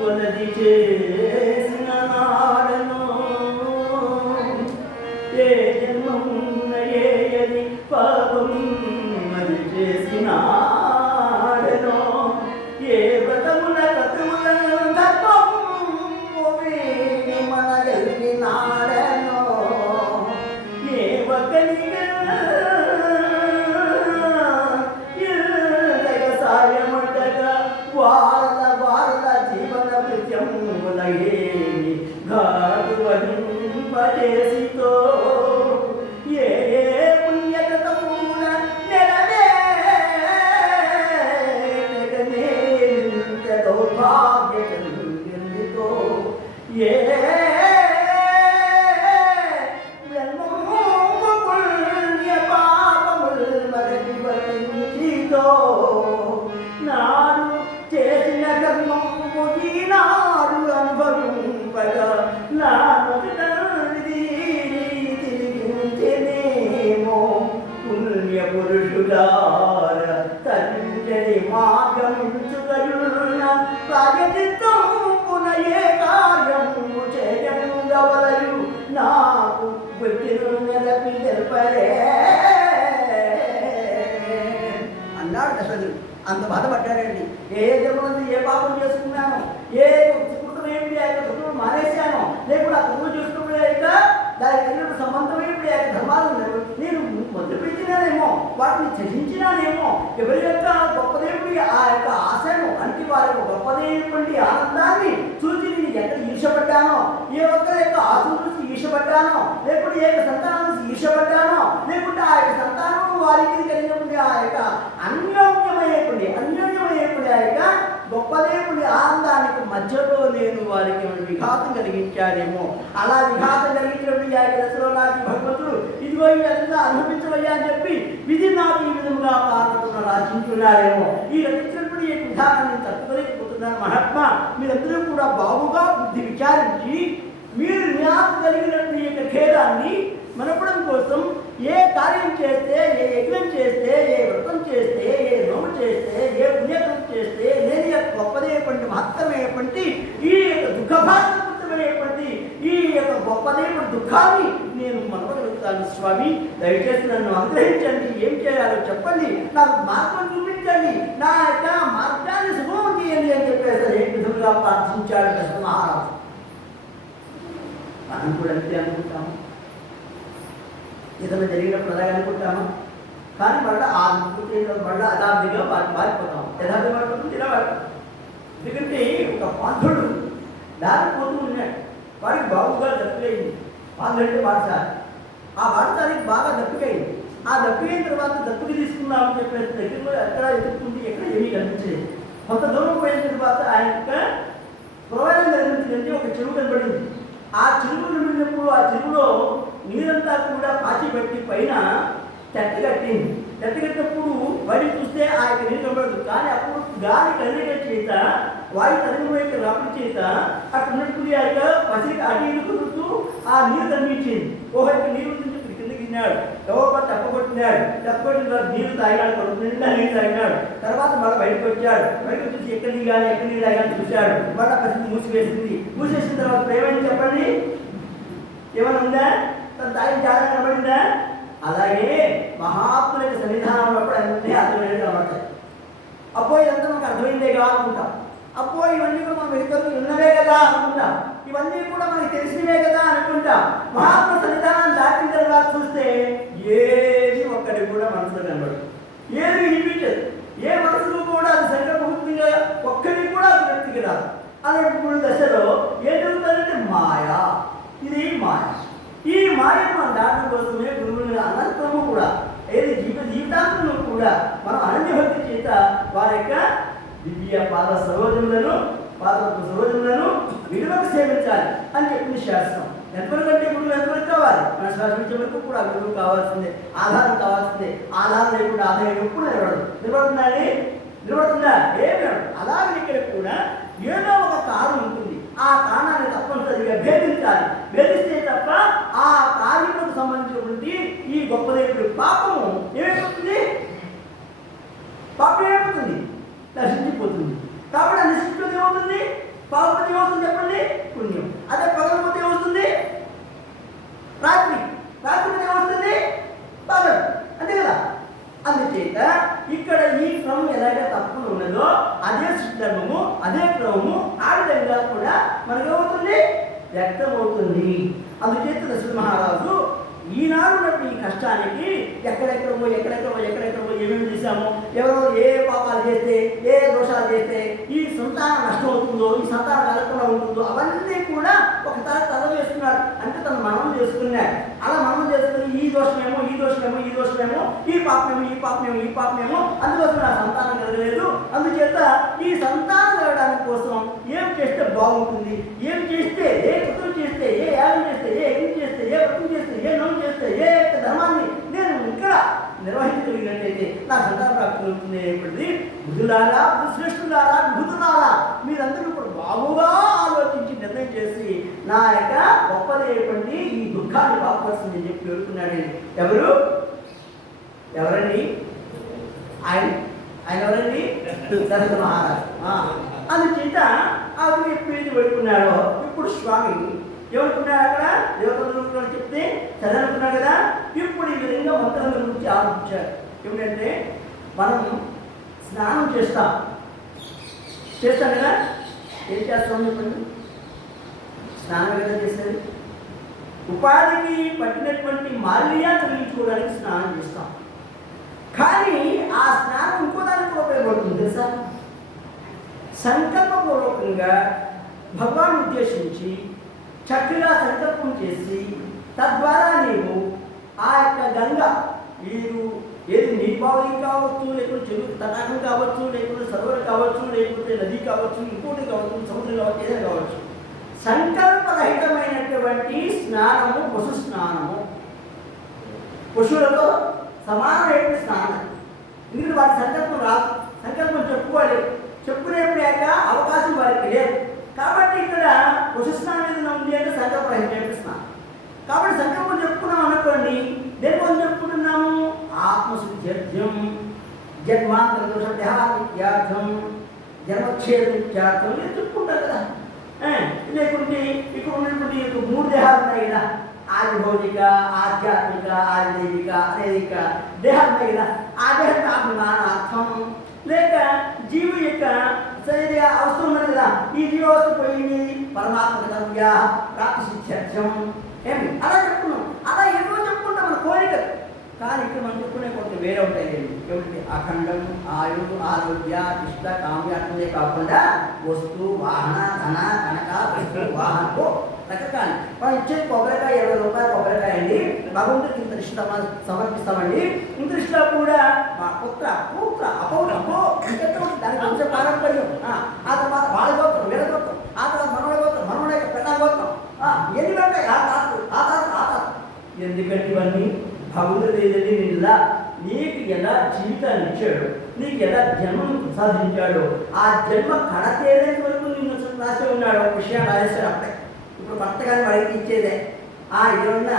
కొలది చేసిన నాడను, ఏ జన్మం ఏయని పాపం అది చేసిన నాడను, ఏ వ్రతముల వ్రతముల ధర్మం మన గెలిపి నాడను, ఏ ఒక్కనిగా వారల జీవన భృత్యములయేమి ఘాటు వహింపజేసితో ఏ పుణ్యకృతమున నెరవేరగనేంత దౌర్భాగ్యతో ఏ పుణ్య పాపముల్ మరచి వహించితో నాడు చేసిన కర్మము ఈనాడు అనుభవింపగా నా తిరిగించేనేమో పుణ్య పురుషులార తండ్రి మార్గమించుగలున్న ప్రాగతిత్వమున ఏ కార్యము చేయగలరు నాకు బుద్ధిను నెరపి తెల్పరే అన్నాడు దశరథుడు. అంత బాధపడ్డాడండి. ఏ జన్మలో ఏ పాపం చేసుకున్నాను, ఏ కుటుంబం ఏమిటి ఆ కుటుంబం మానేశాను, లేకుండా ఆ కుటుంబం చూసుకునే దానికి సంబంధమైనప్పుడు ఆ ధర్మాలు నేను మొదలుపెట్టినానేమో, వాటిని త్యజించినానేమో, ఎవరి యొక్క గొప్పదేవుడి ఆ యొక్క ఆశను అంటే వారి యొక్క గొప్పదేవుడి ఆనందాన్ని చూసి నేను ఎక్కడ ఈర్షపడ్డానో, ఏ ఒక్కరి యొక్క ఆశను చూసి ఈర్షపడ్డానో, లేకుంటే ఏ యొక్క సంతానం చూసి ఈర్షపడ్డానో, లేకుంటే ఆ యొక్క సంతానం వారికి కలిగినప్పుడు ఆ యొక్క అన్యోన్యమయ్యేటువంటి ఆ యొక్క గొప్పదేవుడి ఆనందానికి మధ్యలో నేను వారికి విఘాతం కలిగించానేమో. అలా విఘాతం కలిగించినప్పుడు ఆ దశలో నాకు భగవంతుడు ఇదిగో ఈ విధంగా అనుభవించవయ్యా అని చెప్పి విధి నాకు ఈ విధంగా పాల్గొన్న రాసించున్నారేమో. ఈ రచించినప్పుడు ఈ విధానాన్ని తట్టుకోలేకపోతున్నాను. మహాత్మ మీరందరూ కూడా బాగుగా బుద్ధి విచారించి మీరు నాకు కలిగినటువంటి యొక్క ఖేదాన్ని మనపడం కోసం ఏ కార్యం చేస్తే, ఏ యజ్ఞం చేస్తే, ఏ వ్రతం చేస్తే, ఏ నోము చేస్తే, ఏ పుణ్యకం చేస్తే నేను యొక్క గొప్పదేటువంటి మహత్తమైనటువంటి ఈ యొక్క దుఃఖభాగ్యమైనటువంటి ఈ యొక్క గొప్పదేటువంటి దుఃఖాన్ని నేను మనపగలుగుతాను. స్వామి, దయచేసి నన్ను అనుగ్రహించండి, ఏం చేయాలో చెప్పండి, నాకు మార్గం చూపించండి, నా యొక్క మార్గాన్ని సుగమం చేయండి అని చెప్పేసి ఏ విధంగా ప్రార్థించాడు దశరథ మహారాజు. మనం కూడా అంతే అనుకుంటాము, ఏదైనా జరిగినప్పుడు అలాగే అనుకుంటాము, కానీ మళ్ళీ ఆ మళ్ళీ అదార్థిగా మారిపోతాం, యథార్థ మారిపోతుంది, ఇలా మారిపోతాం. ఎందుకంటే ఒక పాంధుడు దారిపోతూ ఉన్నాడు, వాడికి బాగుగా దప్పికైంది. పాంధుడు అంటే బాటసారి, ఆ బాటసారికి బాగా దప్పికైంది. ఆ దప్పికైన తర్వాత దప్పిక తీసుకుందామని చెప్పేసి దగ్గరలో ఎక్కడ ఎదుర్కొంది, ఎక్కడ ఏమీ కనిపించలేదు. కొంత దూరం పోయిన తర్వాత ఆయన యొక్క ప్రయాణం జరిగింది, ఒక చెరువు కనబడింది. ఆ చెరువు నిండినప్పుడు ఆ చెరువులో నీరంతా కూడా పాచి పెట్టి పైన చెట్టు కట్టింది. చెట్టు కట్టినప్పుడు వాడిని చూస్తే ఆ యొక్క నీరు కనబడదు, కానీ అప్పుడు గాలి కదిలిన చేత వాయు తరంగం యొక్క రాపుడి చేత అక్కడ ఉన్నప్పుడు ఆ యొక్క పసికి అటు ఇటు కుదురుతూ ఆ నీరు కనిపించింది. ఓహో యొక్క నీరు నుంచి కిందకి తిన్నాడు, ఎవరో తప్పకొట్టినాడు, తప్పకొట్టిన తర్వాత నీరు తాగినాడు, నిండా నీరు తాగినాడు. తర్వాత మళ్ళీ బయటకు వచ్చాడు, బయటకు చూసి ఎక్కడ దిగాలి ఎక్కడ నీరు తాగాలని చూశాడు. మళ్ళీ పసికి మూసివేసింది. మూసివేసిన తర్వాత ఏమైంది చెప్పండి, ఏమైనా ఉందా, తను తాగిన చాలా కనబడిందా? అలాగే మహాత్ముల యొక్క సన్నిధానం ఉన్నప్పుడు అన్నీ అర్థమైనది కనబడతాయి. అప్పో ఇదంతా మనకు అర్థమైందేగా అనుకుంటాం, అప్పో ఇవన్నీ కూడా మనం ఇతరులు ఉన్నవే కదా అనుకుంటాం, ఇవన్నీ కూడా మనకి తెలిసినవే కదా అనుకుంటాం. మహాత్మ సన్నిధానం దాటిన తర్వాత చూస్తే ఏది ఒక్కటి కూడా మనసులో కనబడదు, ఏది వినిపించదు, ఏ మనసులో కూడా అది సంకల్పంగా ఒక్కటి కూడా అది వ్యక్తికి రాదు. అలాంటి దశలో ఏం జరుగుతుందంటే మాయా, ఇది మాయ. ఈ మాయ మన దాటం కోసమే గురువులు అనంతము కూడా ఏది జీవితాంతంలో కూడా మనం అనన్యభక్తి చేత వారి యొక్క దివ్య పాద సరోజములను విలువకు సేవించాలి అని చెప్పింది శాస్త్రం. ఎంతవరకు అంటే గురువు ఎంతవరకు కావాలి, మన శాస్త్రించే వరకు కూడా గురువు కావాల్సిందే, ఆధారం కావాల్సిందే. ఆధారం లేకుండా ఆదాయం ఎప్పుడు నిలబడుతుందా? ఏమి అలాగే ఇక్కడ కూడా ఏదో ఒక కారణం ఉంటుంది, ఆ కారణాన్ని తప్పనిసరిగా భేదించాలి. భేదిస్తే తప్ప ఆ కార్యములకు సంబంధించినటువంటి ఈ గొప్పదైన పాపము ఏమైపోతుంది, పాపం ఏమైపోతుంది, నశించిపోతుంది. కాబట్టి ఆ నశించిపోతే ఏమవుతుంది, పాపం ఏమవుతుంది చెప్పండి, పుణ్యం. అదే పగలపోతే ఏమవుతుంది, రాత్రి ఏమవుతుంది, పగలు, అంతే కదా. అందుచేత ఇక్కడ ఈ క్రమం ఎలాగ తప్పకుండా ఉన్నదో అదే ధర్మము అదే క్రమము ఆ విధంగా కూడా మనకేమవుతుంది, వ్యక్తమవుతుంది. అందుచేత దశరథ మహారాజు ఈనాడు ఉన్నప్పుడు ఈ కష్టానికి ఎక్కడెక్కడో ఏమేమి చేశామో, ఎవరో ఏ పాపాలు చేస్తే, ఏ దోషాలు చేస్తే ఈ సంతానం నష్టం అవుతుందో, ఈ సంతానం కలగకుండా ఉంటుందో అవన్నీ కూడా ఒకసారి తల చేసుకున్నాడు. అంటే తను మననం చేసుకున్నాడు. అలా మననం చేసుకుని ఈ దోషమేమో ఈ పాపమేమో అందుకోసం నా సంతానం కలగలేదు. అందుచేత ఈ సంతానం కలగడానికి కోసం ఏం చేస్తే బాగుంటుంది, ఏం చేస్తే, ఏ కృతం చేస్తే, ఏ యాగం చేస్తే, ఏ యజ్ఞం చేస్తే, ఏ వ్రతం చేస్తే, ఏ నోము చేస్తే, ఏ యొక్క ధర్మాన్ని నేను ఇక్కడ నిర్వహించగలిగినట్లయితే నా సంతాన ప్రాప్తి అవుతుంది అనేటువంటిది బుధులారా, శ్రేష్ఠులారా, విభుతులారా మీరందరూ కూడా బాగుగా ఆలోచించి నిర్ణయం చేసి నా యొక్క గొప్పదైనటువంటి ఈ దుఃఖాన్ని పాపవలసిందని చెప్పి పెడుతున్నాడు. ఎవరండి ఆయన ఎవరండి, దశరథ మహారాజు. అందుచేత అతను ఎప్పుడైతే పెట్టుకున్నాడో ఇప్పుడు స్వామి ఏమనుకున్నాడు, అక్కడ దేవతలు చెప్తే చదవనుకున్నాడు కదా. ఇప్పుడు ఈ విధంగా మంత్రాల గురించి ఆలోచించారు. ఏమిటంటే మనం స్నానం చేస్తాం కదా, ఏం చేస్తాం చెప్పండి, స్నానం కదా చేసేది. ఉపాధికి పట్టినటువంటి మాలిన్యాన్ని తొలగించుకోవడానికి స్నానం చేస్తాం. కానీ ఆ స్నానం ఇంకో దానికి ఉపయోగపడుతుంది తెలుసా. సంకల్పపూర్వకంగా భగవాన్ ఉద్దేశించి చక్కగా సంకల్పం చేసి తద్వారా నీవు ఆ యొక్క గంగ మీరు ఏది నీటిబావి కావచ్చు, లేకపోతే చెరువు తటాకం కావచ్చు, లేకపోతే సరోవరం కావచ్చు, లేకపోతే నది కావచ్చు, ఇంకోటి కావచ్చు, సముద్రం కావచ్చు, ఏదైనా కావచ్చు, సంకల్పరహితమైనటువంటి స్నానము పశు స్నానము, పశువులతో సమానమైన స్నానం. ఎందుకంటే వారి సంకల్పం రాదు, సంకల్పం చెప్పుకునేప్పుడు అవకాశం వారికి లేదు. కాబట్టి ఇక్కడ పశు స్నానం ఏదైనా ఉంది అంటే సంకల్పరహితమైన స్నానం. కాబట్టి సంకల్పం చెప్పుకున్నాం అనుకోండి, దేనికోసం చెప్పుకుంటున్నాము, ఆత్మశుద్ధ్యర్థం, జన్మాంతర దోషార్థం, జన్మక్షేత్రం చెప్పుకుంటారు కదా. లేకుంటే ఇక్కడ ఉన్నటువంటి 3 దేహాలు ఉన్నాయి కదా, ఆది భౌతిక, ఆధ్యాత్మిక, ఆది దైవిక, అనైతిక దేహాలు ఉన్నాయి కదా, ఆ దేహం అభిమానార్థం లేక జీవి యొక్క శరీర అవసరం ఉన్నది కదా, ఈ జీవవస్తు పోయింది పరమాత్మక ప్రాప్తి సిద్ధ్యర్థం ఏమి అలా చెప్పుకున్నాం. అలా ఎన్నో చెప్పుకుంటాం మన కోరిక. కానీ ఇక్కడ మనం చెప్పుకునే కొంత వేరే ఉంటాయి. ఏమిటి? అఖండం, ఆయు, ఆరోగ్య, ఇష్ట, కామ్య అట్లనే కాకుండా వస్తు, వాహన, ధన, కనక, వాహనకు రకరకాలు. మనం ఇచ్చేది కొబ్బరికాయ 20 రూపాయలు కొబ్బరికాయ అండి, భగవంతుడికి ఇంత ఇష్ట సమర్పిస్తామండి. ఇంత ఇష్టం కూడా మా పుత్ర పూత్ర అపౌరపో ఇంకెంత దానికి కొంచెం పారంపర్యం. ఆ తర్వాత వాళ్ళ గోత్రం, వీళ్ళ గోత్రం, ఆ తర్వాత మనోడ గోత్రం, మనోడ యొక్క పెద్ద గోత్రం, ఎన్ని ఉంటాయి ఆ తాత. ఎందుకంటే ఇవన్నీ భగవంతుడు ఏదండి నిన్న నీకు ఎలా జీవితాన్ని ఇచ్చాడు, నీకు ఎలా జన్మను ప్రసాదించాడు, ఆ జన్మ కడతేరేంత వరకు నిన్ను రాసి ఉన్నాడు. ఒక విషయాన్ని రాసేస్తాడు అప్పుడే. ఇప్పుడు భర్త గారిని వాడికి ఇచ్చేదే ఏమన్నా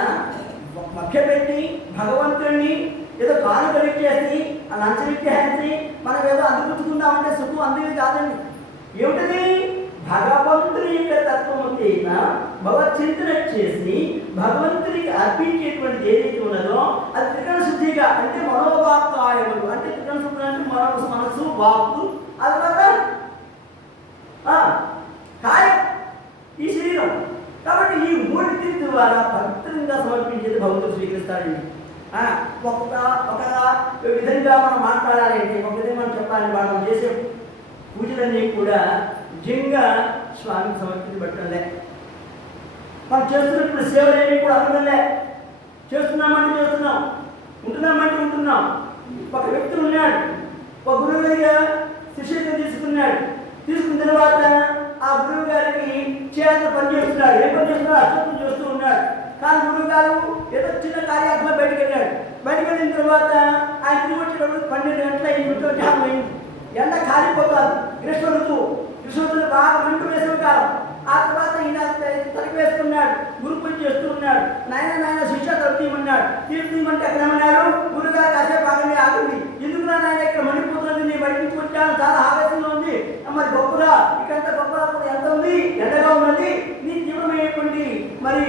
మభ్యపెట్టి భగవంతుడిని ఏదో కాలు కలిగేసి ఆ లంచవిద్యాసి మనం ఏదో అందుకుందామంటే సుఖం అందుకే కాదండి. ఏమిటది? భగవంతుని యొక్క తత్వము చేత భగవచ్చింతన చేసి భగవంతునికి అర్పించేటువంటి ఏదైతే ఉన్నదో అది త్రికరణ శుద్ధిగా, అంటే మనోవాక్కాయములు, అంటే త్రికరణ శుద్ధి అంటే మనసు, వాక్కు, ఆ తర్వాత కాయం, ఈ శరీరం. కాబట్టి ఈ మూడింటి ద్వారా పవిత్రంగా సమర్పించేది భగవంతుడు స్వీకరిస్తాడండి. ఒక విధంగా మనం మాట్లాడాలంటే, ఒక విధంగా మనం చెప్పాలంటే మనం చేసే పూజలన్నీ కూడా నిజంగా స్వామికి సమర్పించబట్టలే. మనం చేస్తున్నప్పుడు సేవలేమి కూడా అర్థంలే. చేస్తున్నామంటే చేస్తున్నాం, ఉంటున్నామంటే ఉంటున్నాం. ఒక వ్యక్తి ఉన్నాడు, ఒక గురువు గారిగా శిష్యుడిని తీసుకున్నాడు. తీసుకున్న తర్వాత ఆ గురువు గారికి చేత పని చేస్తున్నాడు. ఏం పని చేస్తున్నాడు? అష్టం చేస్తూ ఉన్నాడు. కానీ గురువు గారు ఏదో చిన్న కార్యాత్మ బయటకు వెళ్ళాడు. బయటకు వెళ్ళిన తర్వాత ఆయన తిరిగి వచ్చేటప్పుడు 12 గంటల అయింది. ఎండ కాలిపోతారు. గ్రీష్మ ఋతువు బాగా మంటు వేసవి కాలం. ఆ తర్వాత ఈయన తలకి వేసుకున్నాడు, గురు పూజ చేస్తూ ఉన్నాడు. నాయన శిష్య తలుపుమన్నాడు. తీర్పుమంటే అక్కడ ఏమన్నాడు? గురుగారు కాసేపు బాగానే ఆగింది. ఎందుకురా నాయన ఇక్కడ మండిపోతుంది, నేను బయటికి వచ్చాను, చాలా ఆవేశంగా ఉంది. మరి గొప్పరా ఇకంత గొప్ప ఎంత ఉంది, ఎండగా ఉన్నది, నీ తీవ్రమైనటువంటి మరి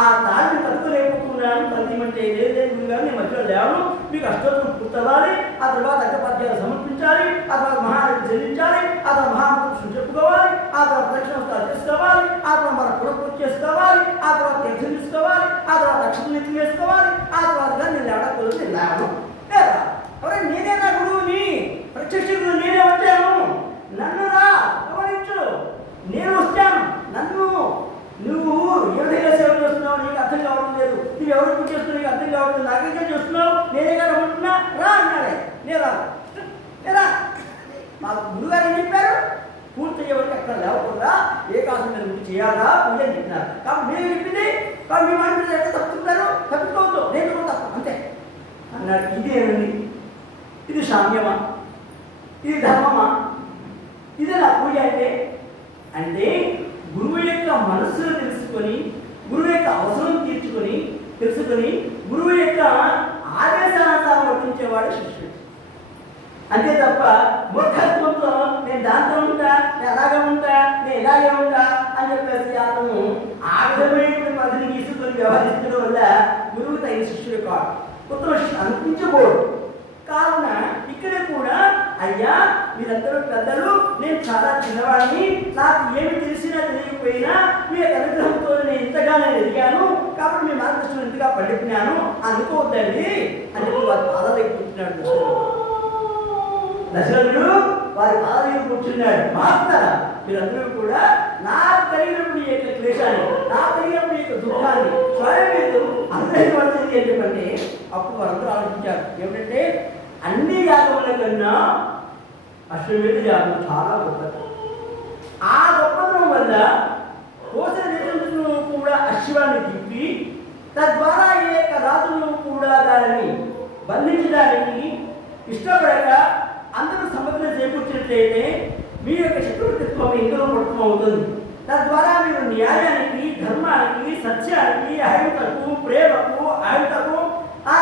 ఆ తాడిని తట్టుకోలేకపోతున్నాను. తల్లిమంటే లేదు గురుగారు, నేను మధ్యలో లేవను, మీకు అష్టోత్తరం పూర్తవ్వాలి, ఆ తర్వాత అర్ఘపాద్యాలు సమర్పించాలి, ఆ తర్వాత మహారాజు చెల్లించాలి, ఆ తర్వాత మహాపురుషులు చెప్పుకోవాలి, ఆ తర్వాత దక్షిణోత్సవాలు చేసుకోవాలి, ఆ తర్వాత మన కులపూజ చేసుకోవాలి, ఆ తర్వాత తీర్థం తీసుకోవాలి, ఆ తర్వాత అక్షతలు వేసుకోవాలి, ఆ తర్వాత నేను లేవడం నేను లేవను లేదా ఎవరైనా నేనే నా గురువుని, ప్రత్యక్ష గురువు నేనే వచ్చాను, నన్ను రా గమనించు, నేను వచ్చాను, నన్ను నువ్వు ఏ విధంగా సేవ చేస్తున్నావు నీకు అర్థం కావడం లేదు, నువ్వు ఎవరు పూజ చేస్తున్నావు నీకు అర్థం కావడం లేదు, నాకేం చేస్తున్నావు, నేనే కదా ఉంటున్నా, రా అన్నాడే. నేరా మా గురుగారు ఏం చెప్పారు? పూర్తి చేయబట్టి అక్కడ లేవకుండా ఏకాశం మీద పూజ చేయాలా పూజ అని చెప్పినారు. కాబట్టి నేను చెప్పింది కాబట్టి మీ మాట మీద ఎక్కడ తప్పుతుంటారు, తప్పుకోవద్దు, నేను తప్పు అంతే అన్నాడు. ఇదేనండి, ఇది సామ్యమా, ఇది ధర్మమా, ఇదే నా పూజ అంటే గురువు యొక్క మనస్సును తెలుసుకొని, గురువు యొక్క అవసరం తెలుసుకొని గురువు యొక్క ఆదేశానుసారం వర్తించేవాడు శిష్యుడు. అంతే తప్ప మూర్ఖత్వంతో నేను దాంట్లో ఉంటా, నేను అలాగే ఉంటా, నేను ఇలాగే ఉంటా అని చెప్పేసి అతను ఆ విధమైనటువంటి పద్ధతిని తీసుకొని వ్యవహరించడం వల్ల గురువు తగిన శిష్యుడు కాదు, ఉత్తమ శిష్యుడు అనిపించకూడదు. కావున ఇక్కడ కూడా అయ్యా మీరందరూ పెద్దలు, నేను చాలా చిన్నవాడిని, నాకు ఏమి తెలిసినా తెలియకపోయినా మీ అనుగ్రహంతో నేను ఇంతగా ఎదిగాను, కాబట్టి మీ మార్గదర్శనం ఇంతగా పండిపోయినాను అనుకోవద్దండి అని చెప్పి వారి పాదాలు కూర్చున్నాడు దశరథుడు. వారి పాదాలు కూర్చున్నాడు. మహాత్మారా మీరందరూ కూడా నాకు కలిగినప్పుడు ఈ యొక్క క్లేశాన్ని, నాకు కలిగినప్పుడు ఈ యొక్క దుఃఖాన్ని స్వయం మీరు అందరికీ పడుతుంది అని చెప్పండి. అప్పుడు వారందరూ ఆలోచించారు ఏమిటంటే అన్ని యాగముల కన్నా అశ్వమేధ యాగం చాలా గొప్పది. ఆ గొప్పతనం వల్ల కోసల దేశంలో కూడా అశ్వాన్ని తిప్పి తద్వారా ఏ యొక్క రాజును కూడా దానిని బంధించడానికి ఇష్టపడక అందరూ సమగ్ర చేకూర్చినట్లయితే మీ యొక్క శత్రుత్వం ఇందులో పడుతూ అవుతుంది. తద్వారా మీరు న్యాయానికి, ధర్మానికి, సత్యానికి, అహింసకు, ప్రేమకు, అహింసకు, ఆ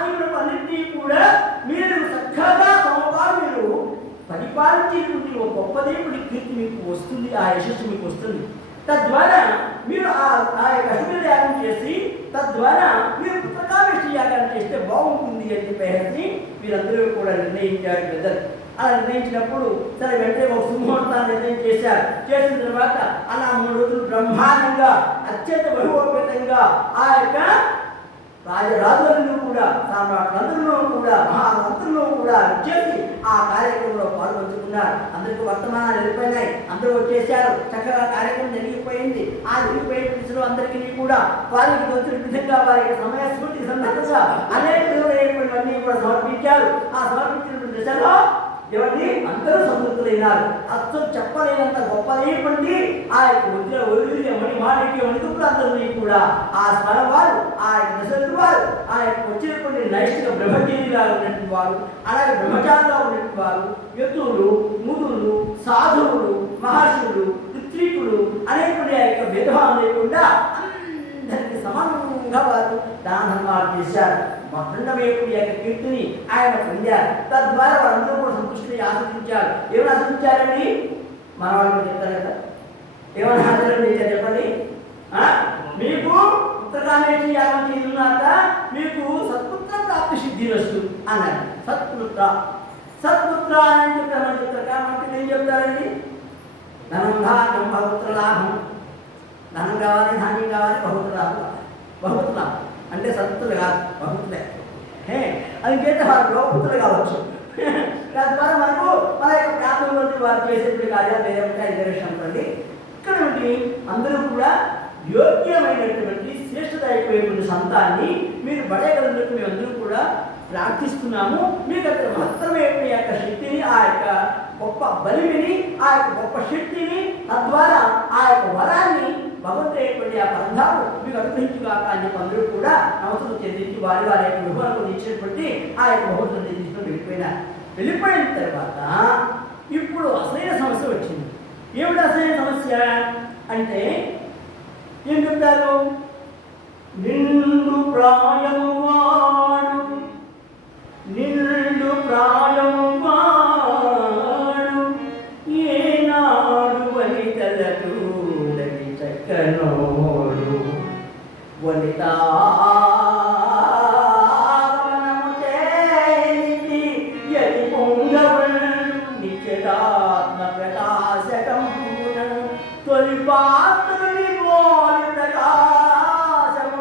తీవ్రకు అన్నింటినీ కూడా మీరు చక్కగా సమపాలు మీరు పరిపాలించేటువంటి ఒక గొప్ప దేవుడి కీర్తి మీకు వస్తుంది, ఆ యశస్సు మీకు వస్తుంది. తద్వారా మీరు ఆ యొక్క అశ్వమేధ యాగం చేసి తద్వారా మీరు పుత్రకామేష్టి యాగం చేస్తే బాగుంటుంది అని చెప్పేసి మీరందరూ కూడా నిర్ణయించారు పెద్దలు. అలా నిర్ణయించినప్పుడు సరే వెంటనే ఒక సుముహూర్తాన్ని నిర్ణయం చేశారు. చేసిన తర్వాత అలా 3 రోజులు బ్రహ్మాండంగా అత్యంత వైభవోపేతంగా ఆ యొక్క రాజులందరూ కూడా సామ్రాట్లందరూ కూడా మహామంత్రులు కూడా వచ్చేసి ఆ కార్యక్రమంలో పాల్గొంచుకున్నారు. అందరికీ వర్తమానాలు వెళ్ళిపోయినాయి, అందరూ వచ్చేసారు, చక్కగా కార్యక్రమం జరిగిపోయింది. ఆ జరిగిపోయిన దిశలో అందరికీ కూడా వారికి వచ్చిన విధంగా వారికి సమయ స్ఫూర్తి సందర్భంగా అనేక విధమైనటువంటివన్నీ కూడా సమర్పించారు. ఆ సమర్పించిన దిశలో ఎవరిని అందరూ సంతృప్తులైనారు. అర్థం చెప్పలేనంత గొప్పదైనటువంటి ఆ యొక్క మాణిక్య మణికులందరినీ కూడా ఆ స్మరణ వారు, ఆ యొక్క దశరథుడు వారు, ఆ యొక్క వచ్చినటువంటి నైష్టిక బ్రహ్మచారిగా ఉన్నటువంటి వారు, అలాగే బ్రహ్మచారిగా ఉన్నటువంటి వారు, యతువులు, ముదులు, సాధువులు, మహర్షులు, ఋత్వికులు అనేటువంటి ఆ యొక్క భేదభావం లేకుండా అందరికీ సమానంగా వారు దానాలు చేశారు. మహండమేపుడి యొక్క కీర్తిని ఆయన పొందారు. తద్వారా వారందరూ కూడా సంతృష్టిని ఆస్వాదించారు. ఏమైనా ఆస్వాదించారండి? మన వాళ్ళు చెప్తారు కదా, ఏమైనా ఆచరణ చెప్పండి. మీకు పుత్రకామేష్టి యాగం చేసినాక మీకు సత్పుత్ర ప్రాప్తి సిద్ధి వస్తు అన్నారు. సత్పుత్ర అని చెప్తారు. ఏం చెప్తారండి? ధనం ధాన్యం బహుపుత్ర లాభం, ధనం కావాలి, ధాన్యం కావాలి, బహుపుత్ర లాభం. బహుపుత్ర లాభం అంటే సత్పుత్రులు కాదు, బహుపుత్రులే. అది చేస్తే వారు బహుపుత్రులు కావచ్చు. తద్వారా మనకు మన యొక్క ప్రాంతంలో వారు చేసేటువంటి కార్యాలు వేరే ఉంటాయి. ఇదే విషయం అనుకోండి. ఇక్కడ నుండి అందరూ కూడా యోగ్యమైనటువంటి శ్రేష్టదాయకమైనటువంటి సంతాన్ని మీరు పడేయగలిగినట్టు మేము అందరూ కూడా ప్రార్థిస్తున్నాము. మీకు అక్కడ మాత్రమే యొక్క శక్తిని, ఆ యొక్క గొప్ప బలిమిని, ఆ యొక్క గొప్ప శక్తిని, తద్వారా ఆ యొక్క వరాన్ని భగవంతుడైనటువంటి ఆ పరంధాము మీకు అనుగ్రహించుగాక అని చెప్పి అందరూ కూడా నమస్కారం చెందించి వారి వారి యొక్క విభవనకు ఇచ్చినటువంటి ఆ యొక్క భగవంతుని తీసుకుని వెళ్ళిపోయిన తర్వాత ఇప్పుడు అసలైన సమస్య వచ్చింది. ఏమిటి అసలైన సమస్య అంటే ఏం చెప్తారు? నిండు ప్రాయము వాడు, నిండు ప్రాయము వాడు, ఏనాడు వనితలకు చక్కనోడు, వనితాగమనము చేనిది యది పొంగవడు, నిత్యదాత్మ ప్రకాశకమున తొలి పాత్రుని పోలి ప్రకాశమునందినవాడు,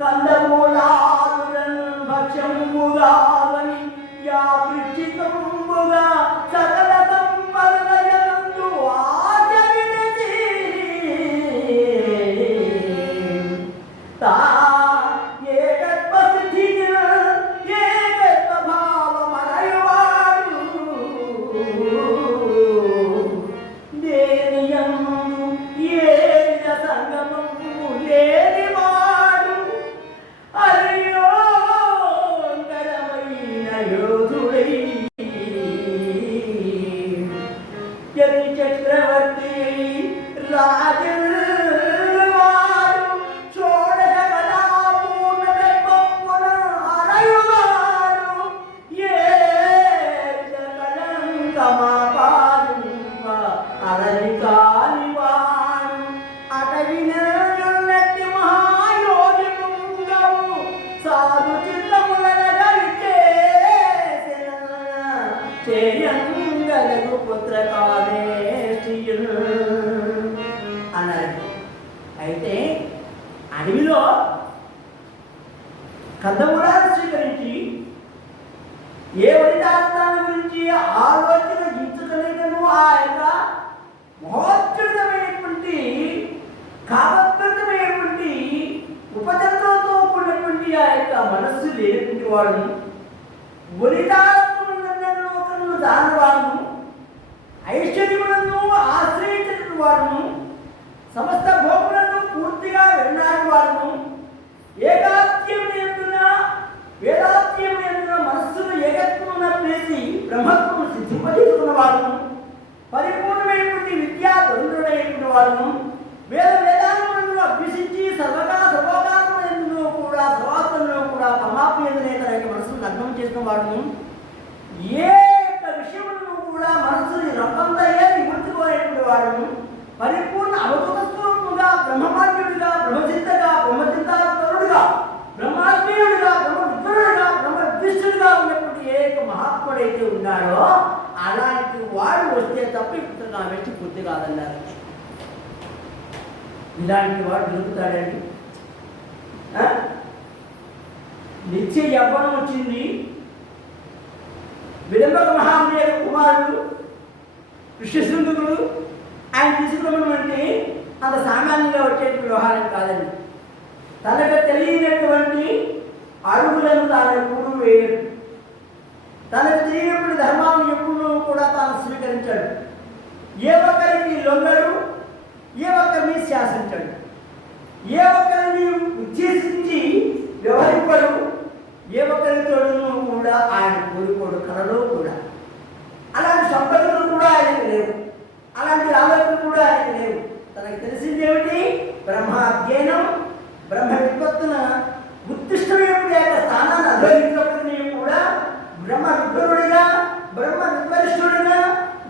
కందమూలాదులను భక్ష్యముగావని యాదృచ్ఛికముగా సకల సంపదయందు ఆచరించి తా ఏకత్వ సిద్ధిని ఏకత్వ భావమరయువాడు, దేనియందు ఏక సంగమము లేనివాడు, అర్యోంకరమైన యోధుడై యతి చక్రవర్తి రాజువాడు, షోడశ కళాపూర్ణ దైవమున అరయువాడు, ఏ కళంకమాపాదుంప అలరి కానివాడు, అటవినట్టి మహాయోగినుంగవు సాధు చిత్తములనగలిచేసిన చేయంగలకు పుత్రకామేష్టియులు అన్నారు. అయితే అడవిలో కందమూలాలు స్వీకరించి ఏ వనితార్థాన్ని గురించి ఆలోచన గించగలిగినను ఆ యొక్క మహోత్కృతమైనటువంటి కామత్కృతమైనటువంటి ఉపచరణతో కూడినటువంటి ఆ యొక్క మనస్సు లేనటువంటి వాడు, వనితాత్మను దానవాడును, ఐశ్వర్యములను ఆశ్రయించిన వాడును, సమస్త భోగులను పూర్తిగా వెన్నాడు వాడును, ఏకాత్మ్యమున వేదాత్మ్యమున మనస్సును ఏకత్వమున చేసి బ్రహ్మత్వము సిద్ధింపజేసుకున్న వాడును, పరిపూర్ణమైనటువంటి విద్యా ధనుడైనటువంటి వాడును, వేదాలను అభ్యసించి సర్వోకారములందు కూడా సర్వాత్మలో కూడా పరమాత్మేతనే తన యొక్క మనసును లగ్నం చేసిన వాడును, ఏ యొక్క విషయములను కూడా మనస్సుని రంపంతయ్యే నివర్తిపోయేటువంటి వాడును, మహాత్ముడైతే ఉన్నాడో అలాంటి వాడు వస్తే తప్ప ఇప్పుడు నా వ్యక్తి పూర్తి కాదన్నారు. ఇలాంటి వాడు దొరుకుతాడండి. నిత్య యవ్వనం వచ్చింది. విలంబక మహాముని యొక్క కుమారుడు ఋష్యశృంగుడు ఆయన తీసుకున్నాం అంటే అంత సామాన్యంగా వచ్చేటువంటి వ్యవహారం కాదండి. తనకు తెలియనటువంటి అడుగులను తాను ఎప్పుడు వేయడు. తనకు తెలియనప్పుడు ధర్మాలను ఎప్పుడు కూడా తాను స్వీకరించాడు. ఏ ఒక్కరికి లొంగడు, ఏ ఒక్కరిని శాసించాడు, ఏ ఒక్కరిని ఉద్దేశించి వ్యవహరింపడు, ఏ ఒక్కరితోనూ కూడా ఆయన కోరుకోడు కలలో కూడా. అలాంటి సంపదలు కూడా ఆయనకు లేవు, అలాంటి ఆలోచనలు కూడా ఆయనకు లేవు. తనకు తెలిసింది ఏమిటి? బ్రహ్మాధ్యయనం, బ్రహ్మ విద్వత్తున ఉత్కృష్టమైనటువంటి యొక్క స్థానాన్ని అధిరోహించినప్పటికీ కూడా బ్రహ్మ విద్వరుడిగా, బ్రహ్మ విద్వరిష్ఠుడిగా,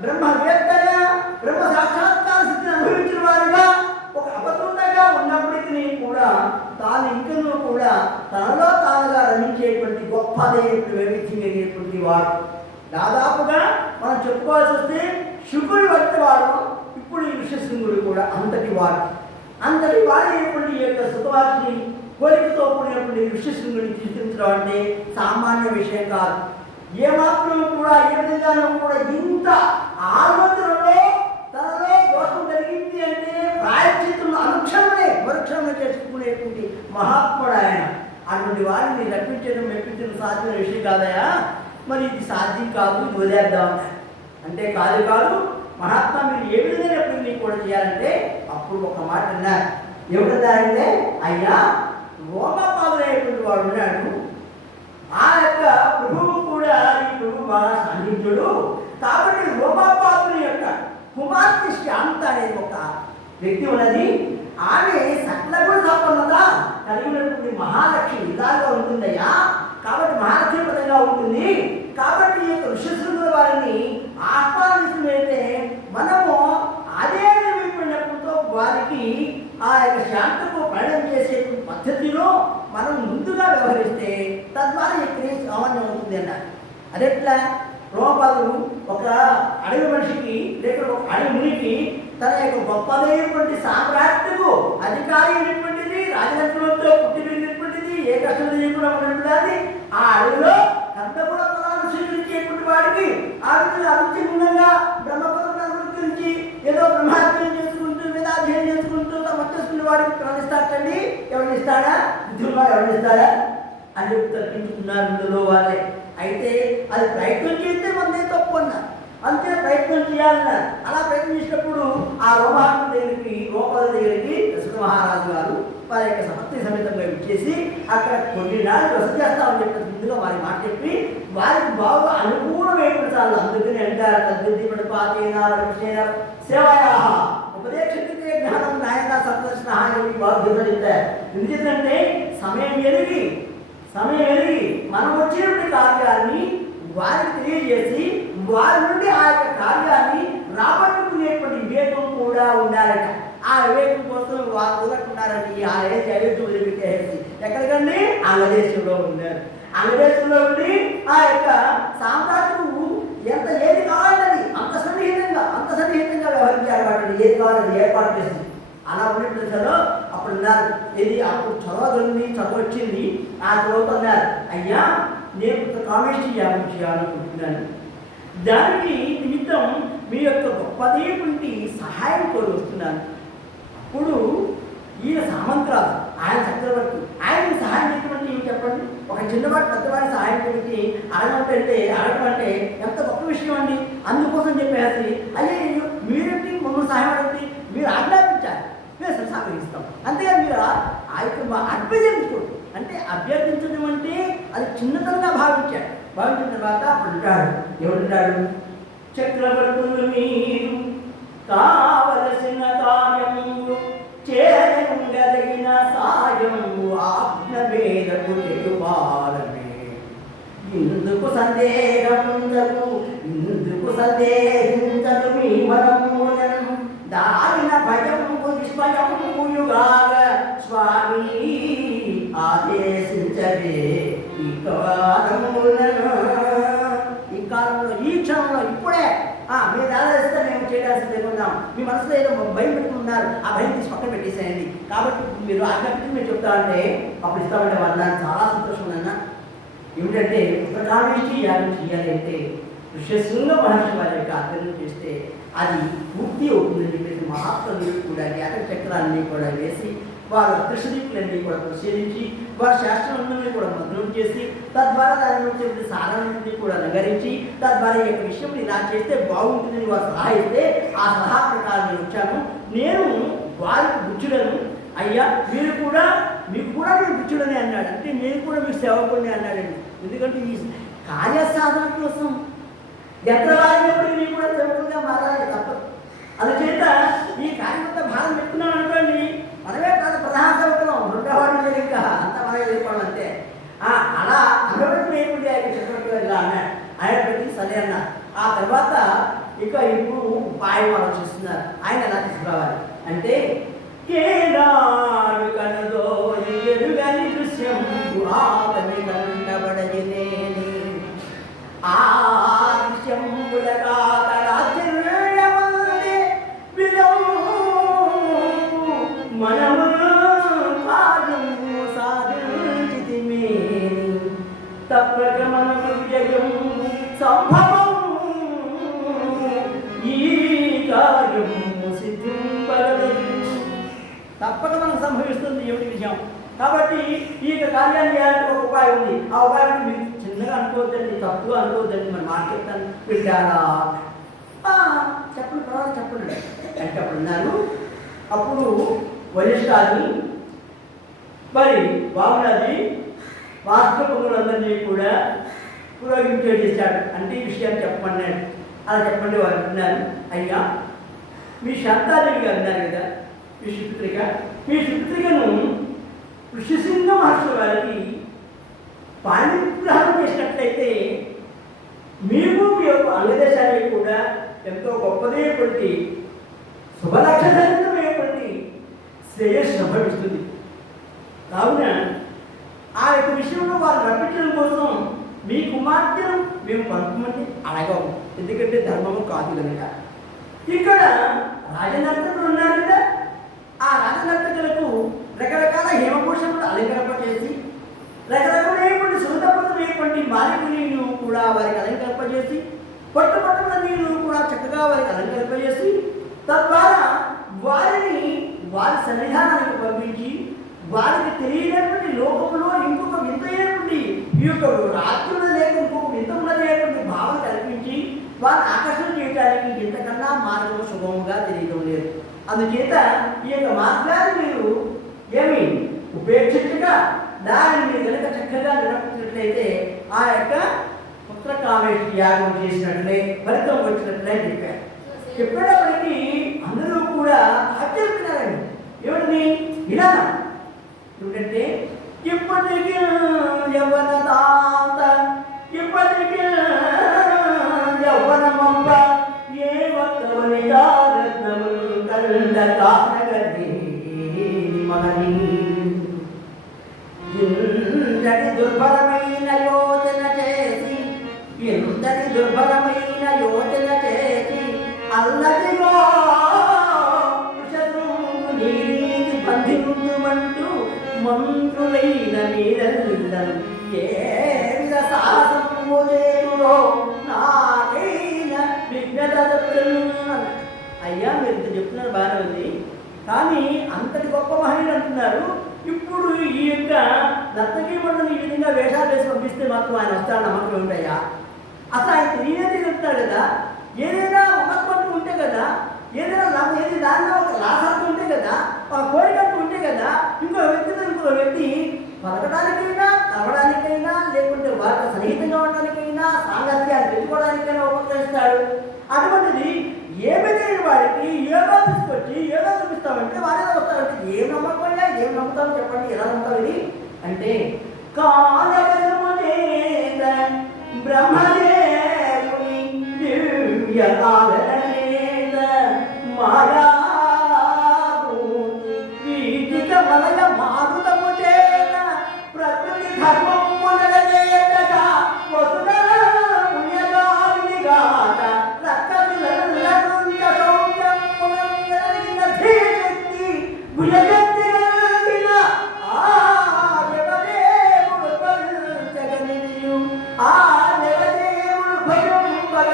బ్రహ్మవేత్తగా, బ్రహ్మ సాక్షాత్కార స్థితిని అనుభవించిన వారుగా ఒక అవధూతగా ఉన్నప్పటికీ కూడా తాను ఇంకనూ కూడా తనలో తానుగా రమించేటువంటి గొప్పదైనటువంటి వైవిధ్యం కలిగినటువంటి వాడు. దాదాపుగా మనం చెప్పుకోవాల్సి వస్తే శుకుడు వంటి వాడు ఇప్పుడు ఈ ఋష్యశృంగుడు కూడా అంతటి వాడు. అంతటి వాడైనటువంటి ఈ యొక్క సుఖవాసిని కోరికతో కూడినటువంటి ఋష్యశృంగుడిని చిత్రించడం అంటే సామాన్య విషయం కాదు. ఏమాత్రం కూడా ఏ విధంగానూ కూడా ఇంత ఆలోచనలో తనలో దోషం కలిగింది అంటే ప్రాయశ్చిత్తం అనుక్షణమే మరుక్షణమే చేసుకునేటువంటి మహాత్ముడు ఆయన. అటువంటి వారిని రప్పించడం మెప్పించడం సాధ్యమైన విషయం కాదయా. మరి ఇది సాధ్యం కాదు, ఇది వదిలేద్దాం అంటే కాదు కాదు. మహాత్మా మీరు ఏ విధంగా ఎప్పుడు కూడా చేయాలంటే అప్పుడు ఒక మాట అన్నారు. ఏమిటంటే అయ్యా రోమపాదులైనటువంటి వాడు ఉన్నాడు, ఆ యొక్క ప్రభువు కూడా ఈ ప్రభువు బాగా సాధించుడు. కాబట్టి రోమపాదుని యొక్క కుమార్తె శాంత అనేది ఒక వ్యక్తి ఉన్నది. ఆమె సకలగుణ సంపన్నత కలిగినటువంటి మహాలక్ష్మి ఇలాగా ఉంటుందయ్యా. కాబట్టి మహాలక్ష్మి పదంగా ఉంటుంది. కాబట్టి ఈ యొక్క ఋష్యశృంగుల వారిని ఆహ్వానిస్తున్నైతే మనము అదే విన్నప్పుడుతో వారికి ఆ యొక్క శాంతకు ప్రయాణం చేసే పద్ధతిలో మనం ముందుగా వ్యవహరిస్తే తద్వారా ఇక్కడ సామాన్యం అవుతుంది అన్నారు. అదెట్లా? రోమపాదులు ఒక అడవి మనిషికి లేక ఒక అడవి మునికి తన యొక్క గొప్పదైనటువంటి సామ్రాజ్యకు అధికారి అయినటువంటిది, రాజవంశంతో పుట్టి పెరిగినటువంటిది, ఏ కష్టం చేయకుండా ఉన్నటువంటి ఆ అడవిలో కందకూడ పొలాలను స్వీకరించేటువంటి వాడికి ఆ విధంగా అవిచ్ఛిన్నంగా బ్రహ్మపదం అనుసరించి ఏదో బ్రహ్మాధ్యయనం చేసుకుంటూ వేదాధ్యయనం చేసుకుంటూ వచ్చేసుకునే వాడికి ప్రవహిస్తాడండి. ఎవరిని ఇస్తాడా? బుద్ధివాడు ఎవరిని ఇస్తాడా అని చెప్పి తప్పించుకున్నారు ఇందులో వాళ్ళే. అయితే అది ప్రయత్నం చేస్తే మనదే తప్పు అన్నారు. అంతే ప్రయత్నం చేయాలన్నారు. అలా ప్రయత్నం చేసినప్పుడు ఆ రోమహర్షుల దగ్గరికి, రోమపద దగ్గరికి దశరథ మహారాజు గారు వారి యొక్క సమర్థి సమేతంగా ఇచ్చేసి అక్కడ కొన్ని నాళ్ళు వస చేస్తామని చెప్పి ముందుగా వారి మాట చెప్పి వారికి బాగా అనుకూలమైనటువంటి చాలు. అందుకని అంటారు తద్విధి పాతేనా సేవయా ఉపదేశితే జ్ఞానం నాయన సందర్శన బాధ్యత చెప్తారు. ఎందుకంటే సమయం ఎరిగి మనం వచ్చినటువంటి కార్యాన్ని వారికి తెలియజేసి వారి నుండి ఆ యొక్క కార్యాన్ని రాబట్టుకునేటువంటి వివేకం కూడా ఉండాలట. ఆ వివేకం కోసం వారు వదలకున్నారని ఆ అయోధ్య వదిలిపెట్టేసి ఎక్కడికండి ఆంధ్రదేశంలో ఉన్నారు. ఆంధ్రదేశంలో ఉండి ఆ యొక్క సామ్రాజ్యము ఏది కావాలని అంత సన్నిహితంగా వ్యవహరించారు. వాటిని ఏది కావాలని ఏర్పాటు చేసింది. అలా ఉన్నట్టు అప్పుడు ఉన్నారు. ఇది అప్పుడు చదవ వచ్చింది. ఆ చదువుతున్నారు, అయ్యా నేను కామెంట్రీ చేయాలనుకుంటున్నాను, దానికి నిమిత్తం మీ యొక్క గొప్పదేటువంటి సహాయం కోరి వస్తున్నాను. అప్పుడు ఈయన సామంతరాజు, ఆయన చక్రవర్తి, ఆయన సహాయం చేసినటువంటి ఏమి చెప్పండి. ఒక చిన్నవాడు పెద్దవాడి సహాయం చేసి అడగడం అంటే ఎంత గొప్ప విషయం అండి. అందుకోసం చెప్పేసి అయ్యే మీరేంటి మమ్మల్ని సహాయం అడిగితే మీరు ఆజ్ఞాపించారు, మేము సహకరిస్తాం. అంతేగాని మీరు ఆ యొక్క అభ్యర్థించుకోండి అంటే అభ్యర్థించడం అంటే అది చిన్నతనంగా భావించిన తర్వాత అప్పుడు ఉంటాడు. ఎవరుంటాడు? చక్రవర్తులు మీరు కావలసిన కార్యము చేయగలిగిన సాయము ఆజ్ఞ మేరకు తెలుపాలమే. ఇందుకు సందేహించదు మీ మనములను దారిన భయము విస్మయముయుగా స్వామి ఆదేశించవే ఈ కాలములను. ఈ కాలం మీరు ఆలోచిస్తే మేము చేయాల్సింది లేకుండా మీ మనసులో ఏదో భయం పెట్టుకున్నారు, ఆ భయం తీసి పక్కన పెట్టేసేయండి. కాబట్టి మీరు ఆజ్ఞాపించి మీరు చెప్తా అంటే అప్పుడు ఇస్తామంటే వాళ్ళు నాకు చాలా సంతోషం ఉందన్న. ఏమిటంటే పుత్రకామేష్టి యాగం చేయాలి అంటే ఋష్యశృంగ మహర్షి వారి యొక్క ఆధ్వర్యం చేస్తే అది పూర్తి అవుతుందని చెప్పేసి మహాత్ములు కూడా జ్ఞాత చక్రాన్ని కూడా వేసి వారు అదృష్టదీపులన్నీ కూడా పరిశీలించి వారి శాస్త్రాన్ని కూడా మగ్నం చేసి తద్వారా దాని నుంచి సారాన్ని కూడా నగరించి తద్వారా ఈ యొక్క విషయం ఇలా చేస్తే బాగుంటుందని వారు సలహా ఇస్తే ఆ సలహా ప్రకారం నేను వచ్చాను. నేను వారికి బుచ్చుడను, అయ్యా మీరు కూడా మీకు కూడా నేను బుచ్చుడని అన్నాడు. అంటే నేను కూడా మీకు సేవకుడిని అన్నాడండి. ఎందుకంటే ఈ కార్యసాధన కోసం ఎక్కడ వారినప్పుడు నేను కూడా సేవకుడిగా మారాలి తప్పదు. అందుచేత ఈ కార్యమంతా భాగం పెట్టుకున్నాను అనుకోండి, మనమే కాదు ప్రధాన సేవకులం, రెండోవాడు లేదు, ఇంకా అంతా మనమే వెళ్ళిపోవడం అంతే. అలా అనుభవం లేకుండా చక్రవర్తి గారు ఇలా అన్నాడు. ఆయన పెట్టి సరే అన్నారు. ఆ తర్వాత ఇప్పుడు ఉపాయం ఆలోచిస్తున్నారు ఆయన ఎలా తీసుకురావాలి అంటే ఏనాడు కనదో ఎరుగని దృశ్యం ఆపని కంటబడజినేని ఆ దృశ్యం మనము కార్యము సాధించితిమే తప్పక మనము విజయం సంభవం ఈ కార్యము సిద్ధింపగలదు. తప్పక మనకు సంభవిస్తుంది ఏమిటి విషయం. కాబట్టి ఈ కార్యాన్ని చేయాలంటే ఒక ఉపాయం ఉంది. ఆ ఉపాయాన్ని మీరు చిన్నగా అనుకోవద్దండి, తప్పుగా అనుకోవద్దండి. మన మాట చెప్తాను పెట్టారా చెప్పండి, పర్వాలేదు చెప్పండి అంటే అప్పుడు ఉన్నారు. అప్పుడు వరిష్టాన్ని మరి బాగున్నది వాస్తవులందరినీ కూడా పురోగించేసాడు. అంటే ఈ విషయాన్ని చెప్పమన్నాడు. అలా చెప్పండి వారు అంటున్నారు. అయ్యా మీ శాంతాదేవి గారు అన్నారు కదా మీ సుపుత్రికను ఋషిసింహ మహర్షి వారికి పాణిగ్రహం చేసినట్లయితే మీకు మీ యొక్క అంగదేశానికి కూడా ఎంతో గొప్పదైనటువంటి శుభలక్షణమైనటువంటి శ్రేయస్సు సంభవిస్తుంది. కావున ఆ యొక్క విషయంలో వారు రప్పించడం కోసం మీ కుమార్తెను మేము పంపమని అడగము. ఎందుకంటే ధర్మము కాదు కనుక. ఇక్కడ రాజనర్తకులు ఉన్నారు కదా, ఆ రాజనర్తకులకు రకరకాల హేమభూషములు అలంకరింపజేసి రకరకాలైనటువంటి సుగంధమైనటువంటి మాలికలు కూడా వారికి అలంకరింపజేసి పట్టుపట్టుల నీళ్లు కూడా చక్కగా వారికి అలంకరింపజేసి తద్వారా వారిని వారి సన్నిధానానికి పంపించి వారికి తెలియనటువంటి లోకంలో ఇంకొక వింతైనటువంటి ఈ యొక్క రాత్రులు లేక ఇంకొక వింత ఉన్నటువంటి భావన కల్పించి వారిని ఆకర్షణ చేయడానికి ఇంతకన్నా మార్గం శుభంగా తెలియడం లేదు. అందుచేత ఈ యొక్క మార్గాన్ని మీరు ఏమి ఉపేక్షించగా దానిని మీరు కనుక చక్కగా నిర్వర్తించినట్లయితే ఆ యొక్క పుత్రకామేష్టి యాగం చేసినట్లే ఫలితం వచ్చినట్లే చెప్పారు. చెప్పేటప్పటికీ అందరూ కూడా ఆశ్చర్యపోయినారండి. ఏమిటి ఇలా ఎందుకంటే ఇప్పటికీ యవ్వన తాత ఇప్పటికీ యవ్వనమంబ ఏ వత్తవనితారత్నము కంద కానగది మనని ఇంతటి దుర్బలమైన యోచన చేసి అల్లదిగో నీతి బంధించుమంటూ మంత్రులైన మీరెల్లం ఏ విధ సాహసము లేదులో నాకైన విఘ్నత. అయ్యా మీరు ఇంత చెప్తున్నారు బాగానే ఉంది, కానీ అంతటి గొప్ప మహిళలు అంటున్నారు. ఇప్పుడు ఈ యొక్క దత్తకి మండలి ఈ విధంగా వేషాలు వేసి పంపిస్తే మాత్రం ఆయన వస్తాడు నమ్మకం ఉంటాయా? అసలు ఆయన తెలియదే చెప్తాడు కదా. ఏదైనా మహత్వం ఉంటే కదా, ఏదైనా ఏది దానిలో ఒక లాసత్వం ఉంటే కదా, ఒక కోరికట్టు ఉంటే కదా ఇంకో వ్యక్తి పలకడానికైనా కలవడానికైనా లేకుంటే వారితో సన్నిహితంగా ఉండడానికైనా సాంగత్యాన్ని పెట్టుకోవడానికైనా ఉపయోగిస్తాడు. అటువంటిది ఏమైతే వాడికి ఏదో తీసుకొచ్చి ఏదో చూపిస్తామంటే వారేదో వస్తారంటే ఏం నమ్మకపోయినా ఏం నమ్ముతామో చెప్పండి, ఎలా నమ్ముతాం ఇది అంటే బ్రహ్మదేవుని దివ్య మాయా వీటిక మలయ మారుతము చేత ప్రకృతి ధర్మము నడచేతగా వసుధ పుణ్యగారినిగాక రక్కసుల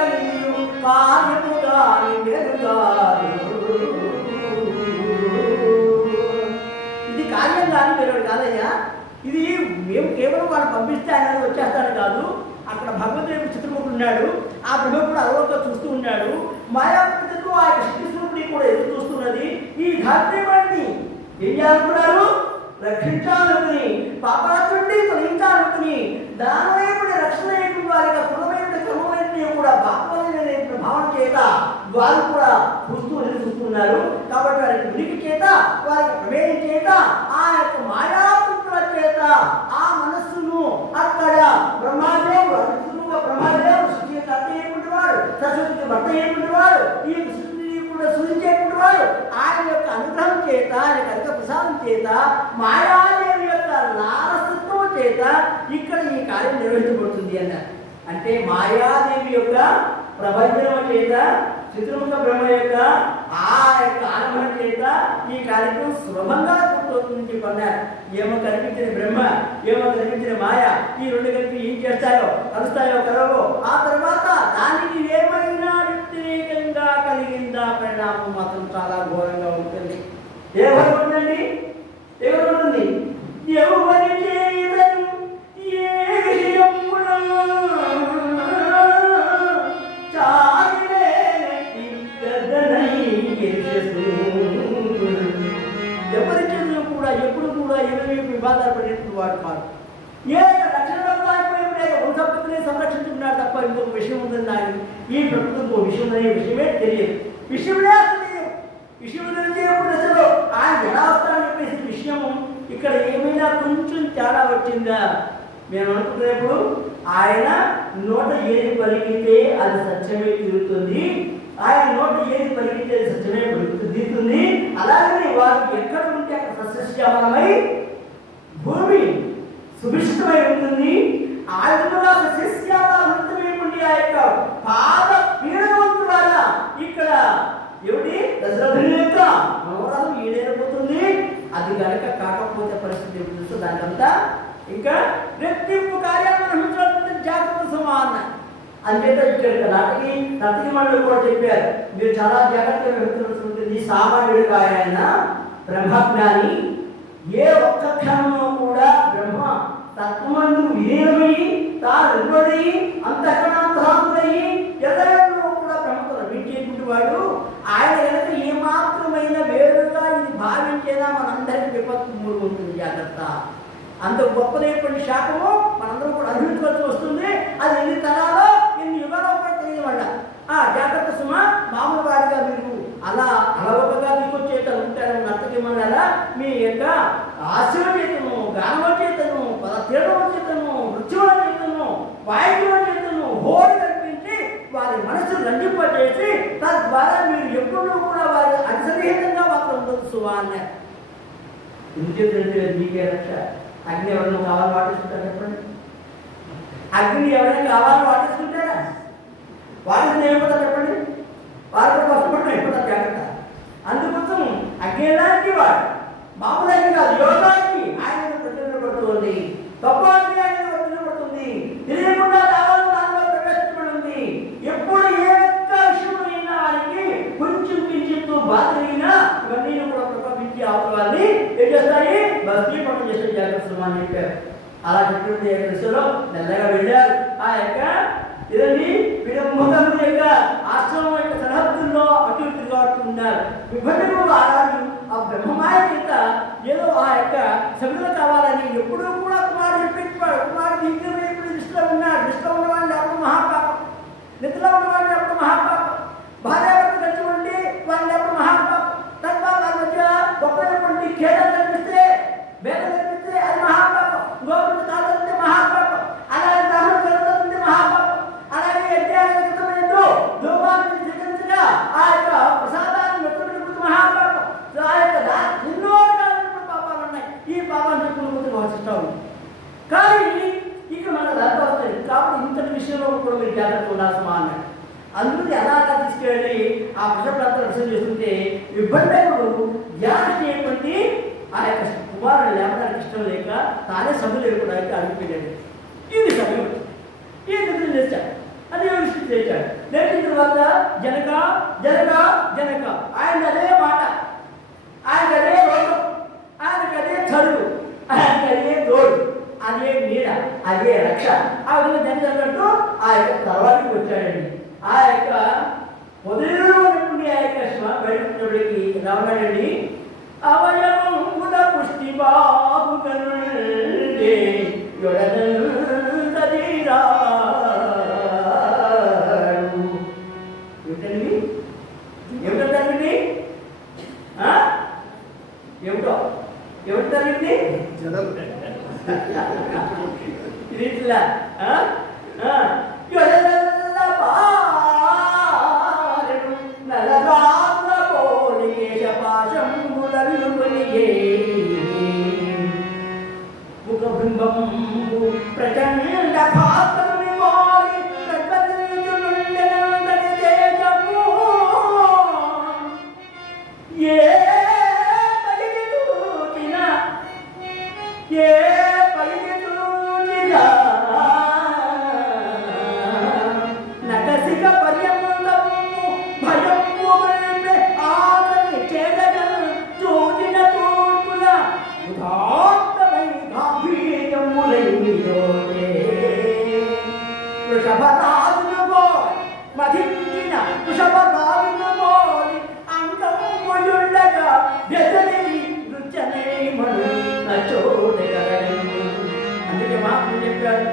కలిగి కార్యముగా వెలుగారు. ఇది కార్యం కాదు, వేరే కాదయ్యా. ఇది మేము కేవలం వాళ్ళు పంపిస్తే ఆయన వచ్చేస్తాడు కాదు. అక్కడ భగవంతుడు చిత్రముఖుడు ఉన్నాడు, ఆ బ్రహ్మకుడు అలవతో చూస్తూ ఉన్నాడు. మాయాపతితో ఆ యొక్క శ్రీస్వరూపుడిని కూడా ఎదురు చూస్తున్నది. ఈ ధాత్రివాడిని ఏం చేయాలనుకున్నారు? రక్షించాలనుకుని, పాపాత్రుడిని తొలగించాలనుకుని, దానమైపుడి రక్షణ అయిన వారిగా కులమైన క్రమమైన కూడా బాపమైన భావన చేత వారు కూడా చూస్తున్నారు. కాబట్టి వారికి ఉనికి చేత, వారికి ప్రమేయం చేత, ఆ యొక్క మాయాపుత్రుల చేత ఆ మనస్సును అక్కడ బ్రహ్మాదేవుడు బ్రహ్మాదేవుడు సృష్టి కర్త అయినటువంటి వాడు, సరస్వతికి భర్త అయినటువంటి వాడు, ఈ సృష్టిని కూడా సృష్టించేటువంటి వాడు ఆయన యొక్క అనుగ్రహం చేత, ఆయన కనుక ప్రసాదం చేత, మాయాదేవి యొక్క లాలసత్వం చేత ఇక్కడ ఈ కార్యం నిర్వహించబడుతుంది అన్నారు. అంటే మాయాదేవి యొక్క ప్రభంజనం చేత, చిత్రముఖ బ్రహ్మ యొక్క ఆ యొక్క ఆరంభం చేత ఈ కార్యక్రమం సులభంగా పూర్తవుతుందని చెప్పన్నారు. ఏమో కనిపించిన బ్రహ్మ, ఏమో కనిపించిన మాయ, ఈ రెండు కలిపి ఏం చేస్తాయో, కలుస్తాయో కలవో, ఆ తర్వాత దానికి ఏమైనా వ్యతిరేకంగా కలిగిందా పరిణామం మాత్రం చాలా ఘోరంగా ఉంటుంది. ఏమవుతుందండి? ఏమవుతుంది? ఎవరి చేయదని ఏ విషయములో ఎవరి చేతులు కూడా ఎప్పుడు కూడా ఎవరి వివాదాలు పడేటువంటి వాడు కాదు. ఏ వంశపతిని సంరక్షించుకున్నాడు తప్ప ఇంకొక విషయం ఉందని దాని ఈ ప్రభుత్వంతో విషయం అనే విషయమే తెలియదు. విషయమే తెలియదు. విషయం తెలియజేయప్పుడు అసలు ఆయన ఎలా వస్తారని చెప్పేసి విషయం ఇక్కడ ఏమైనా కొంచెం తేడా వచ్చిందా? మేము అనుకునేప్పుడు ఆయన నోట ఏది పలికితే అది సత్యమే తిరుగుతుంది, ఆయన నోట ఏది పలికితే అది సత్యమే తీరుతుంది. అలాగనే వారు ఎక్కడ ఉంటే అక్కడ సస్యశ్యామలమై భూమి సుభిష్టమై ఉంటుంది. ఆ విధంగా సస్యశ్యామలమైనటువంటి ఆ యొక్క పాద పీడవంతు వల్ల ఇక్కడ ఏమిటి దశరథుని యొక్క మనోరథం ఈడేరబోతుంది. అది కనుక కాకపోతే పరిస్థితి ఏమిటి చూస్తే దానికంతా ఇంకా రెట్టింపు కార్యాలను నిర్వహించాలంటే జాగ్రత్త సమాన. అంచేత ఇక్కడ నర్తకి మండలి కూడా చెప్పారు, మీరు చాలా జాగ్రత్తగా నిర్వహించాల్సి ఉంటుంది. సామాన్యుడిగా ఆయన బ్రహ్మజ్ఞాని, ఏ ఒక్క క్షణంలో కూడా బ్రహ్మ తత్వమందు విలీనమై తాను నిలబడి అంతఃకరణాంతరాంతులయ్యి ఎల్లరూ కూడా బ్రహ్మతో నమ్మించేటువంటి వాడు. ఆయన కనుక ఏమాత్రమైన వేరుగా ఇది భావించేదా మనందరికీ విపత్తు మూడు ఉంటుంది. జాగ్రత్త. అంత గొప్పదైనటువంటి శాఖము మనందరూ కూడా అనుభవించవలసి వస్తుంది. అది ఎన్ని తరాలో ఎన్ని యుగాలో కూడా తెలియదు. జాగ్రత్త సుమ. మామూలు వాడిగా మీరు అలా అలవకగా తీసుకొచ్చేతను ఉంటారు. నర్తకి మండల మీ యొక్క ఆశీర్వ చేతను, గానవ చేతను, పదతీరవ చేతను, నృత్యుల చేతను, వాయిద్యుల చేతను హోడి కల్పించి వారి మనసు రంజింపజేసి తద్వారా మీరు ఎప్పుడూ కూడా వారి అసన్నిహితంగా మాత్రం ఉండదు సువా అన్నారు. ఎందుకంటే మీకే రక్ష. అగ్ని ఎవరైనా కావాలని వాటేసుకుంటారు చెప్పండి? అగ్ని ఎవరైనా కావాలని వాటేసుకుంటారా? వాటిని ఏమిపోతారు చెప్పండి? వారు కూడా కష్టపడడం అయిపోతారు. జాగ్రత్త. అందుకోసం అగ్ని ఎలాంటి వాడు మామూలు కాదు, యోగానికి ఆయన ప్రతిబడుతుంది, తప్పు అగ్ని ఆయన ప్రతిబడుతుంది, తెలియకుండా రావాలని దానిలో ప్రవేశించబడింది. ఎప్పుడు ఏ ఒక్క విషయం అయినా వారికి కొంచెం కించిత్తు బాధ అయినా ఇవన్నీ కూడా ప్రపంచించి అవసరాన్ని ఏం చేస్తాయి? భస్మీపటం చేసే జాగ్రత్త అని చెప్పారు. అలా చెప్పినప్పుడు ఏ దశలో మెల్లగా వెళ్ళారు. ఆ యొక్క ఇదండి విడంబకముల యొక్క ఆశ్రమం యొక్క సరిహద్దుల్లో అటు ఇటుగా ఉన్నారు. విభజనలు ఆడాలి. ఆ బ్రహ్మమాయ చేత ఏదో ఆ యొక్క సభ్యులు కావాలని ఎప్పుడూ కూడా కుమారుడు చెప్పించాడు. కుమారుడు దీర్ఘమైనప్పుడు దృష్టిలో ఉన్నాడు. దృష్టిలో ఉన్నవాడిని ఎవరు మహాపాపం, నిద్రలో ఉన్నవాడిని ఎవరు మహాపాపం, భార్యాభర్త కలిసి ఉండి వాళ్ళని ఎవరు మహాపాపం, తద్వారా వాళ్ళ మధ్య గొప్పటువంటి ఖేదం కనిపిస్తే, భేదం కనిపిస్తే అది మహాపాపం, గోపురం కాదంటే మహాపాపం, అలాగే బ్రాహ్మణ కలుగుతుంది మహాపాపం, అలాగే యజ్ఞాలు దోమాన్ని స్వీకరించగా ఆ యొక్క ప్రసాదాన్ని నొక్కడానికి మహాపాపం, ఆ యొక్క ఎన్నో రకాలైన పాపాలు ఉన్నాయి. ఈ పాపాన్ని చెప్పుకుంటూ వాసిస్తాము. కానీ ఇక మన దాంట్లో వస్తాయి. కాబట్టి ఇంతటి విషయంలో కూడా మీరు జాగ్రత్తగా ఉండాల్సిన అన్నాడు. అందుకని అలాగా తీసుకెళ్ళి ఆ ప్రజలంతా విషయం చేస్తుంటే విభండకుడు ధ్యానం చేయటువంటి ఆ యొక్క కుమారుడు లేపడానికి ఇష్టం లేక తానే సభ్యులు లేకుండా అడుగుపెట్టాడు. ఇది సమయం ఈ నిద్ర చేశాడు. అది నుంచి లేచాడు. లేచిన తర్వాత జనక జనక జనక, ఆయన అదే మాట, ఆయనకు అదే రోగం, ఆయనకు అదే చదువు, ఆయనకు అదే తోడు, అదే నీడ, అదే రక్ష. ఆ విధంగా జనకంటూ ఆ యొక్క తర్వాతకి వచ్చాడండి. ఆ యొక్క పొదలో ఉన్నటువంటి ఆ యొక్క శ్వాస బయటకి ఎలా ఉన్నాడండి? అవయముల పుష్టి బాబు కనుండే యొడనంతదిరా. ఏమిటండి ఏమిటండి ఏమిటో ఏమిటండి జడలు ఇది ఇట్లా ప్రచండ నటసిక పర్యంతము భయము ఆతని చేదను చూచిన తూర్పుల ఉదాత్తమై గాంభీర్యములైయోనే వృషభరాజునుగో మధించిన వృషభరాజునుగోని అంగముయుండగా బెదరి నృత్యనే మను నచోడగలను. అందుకే మాకు చెప్పారు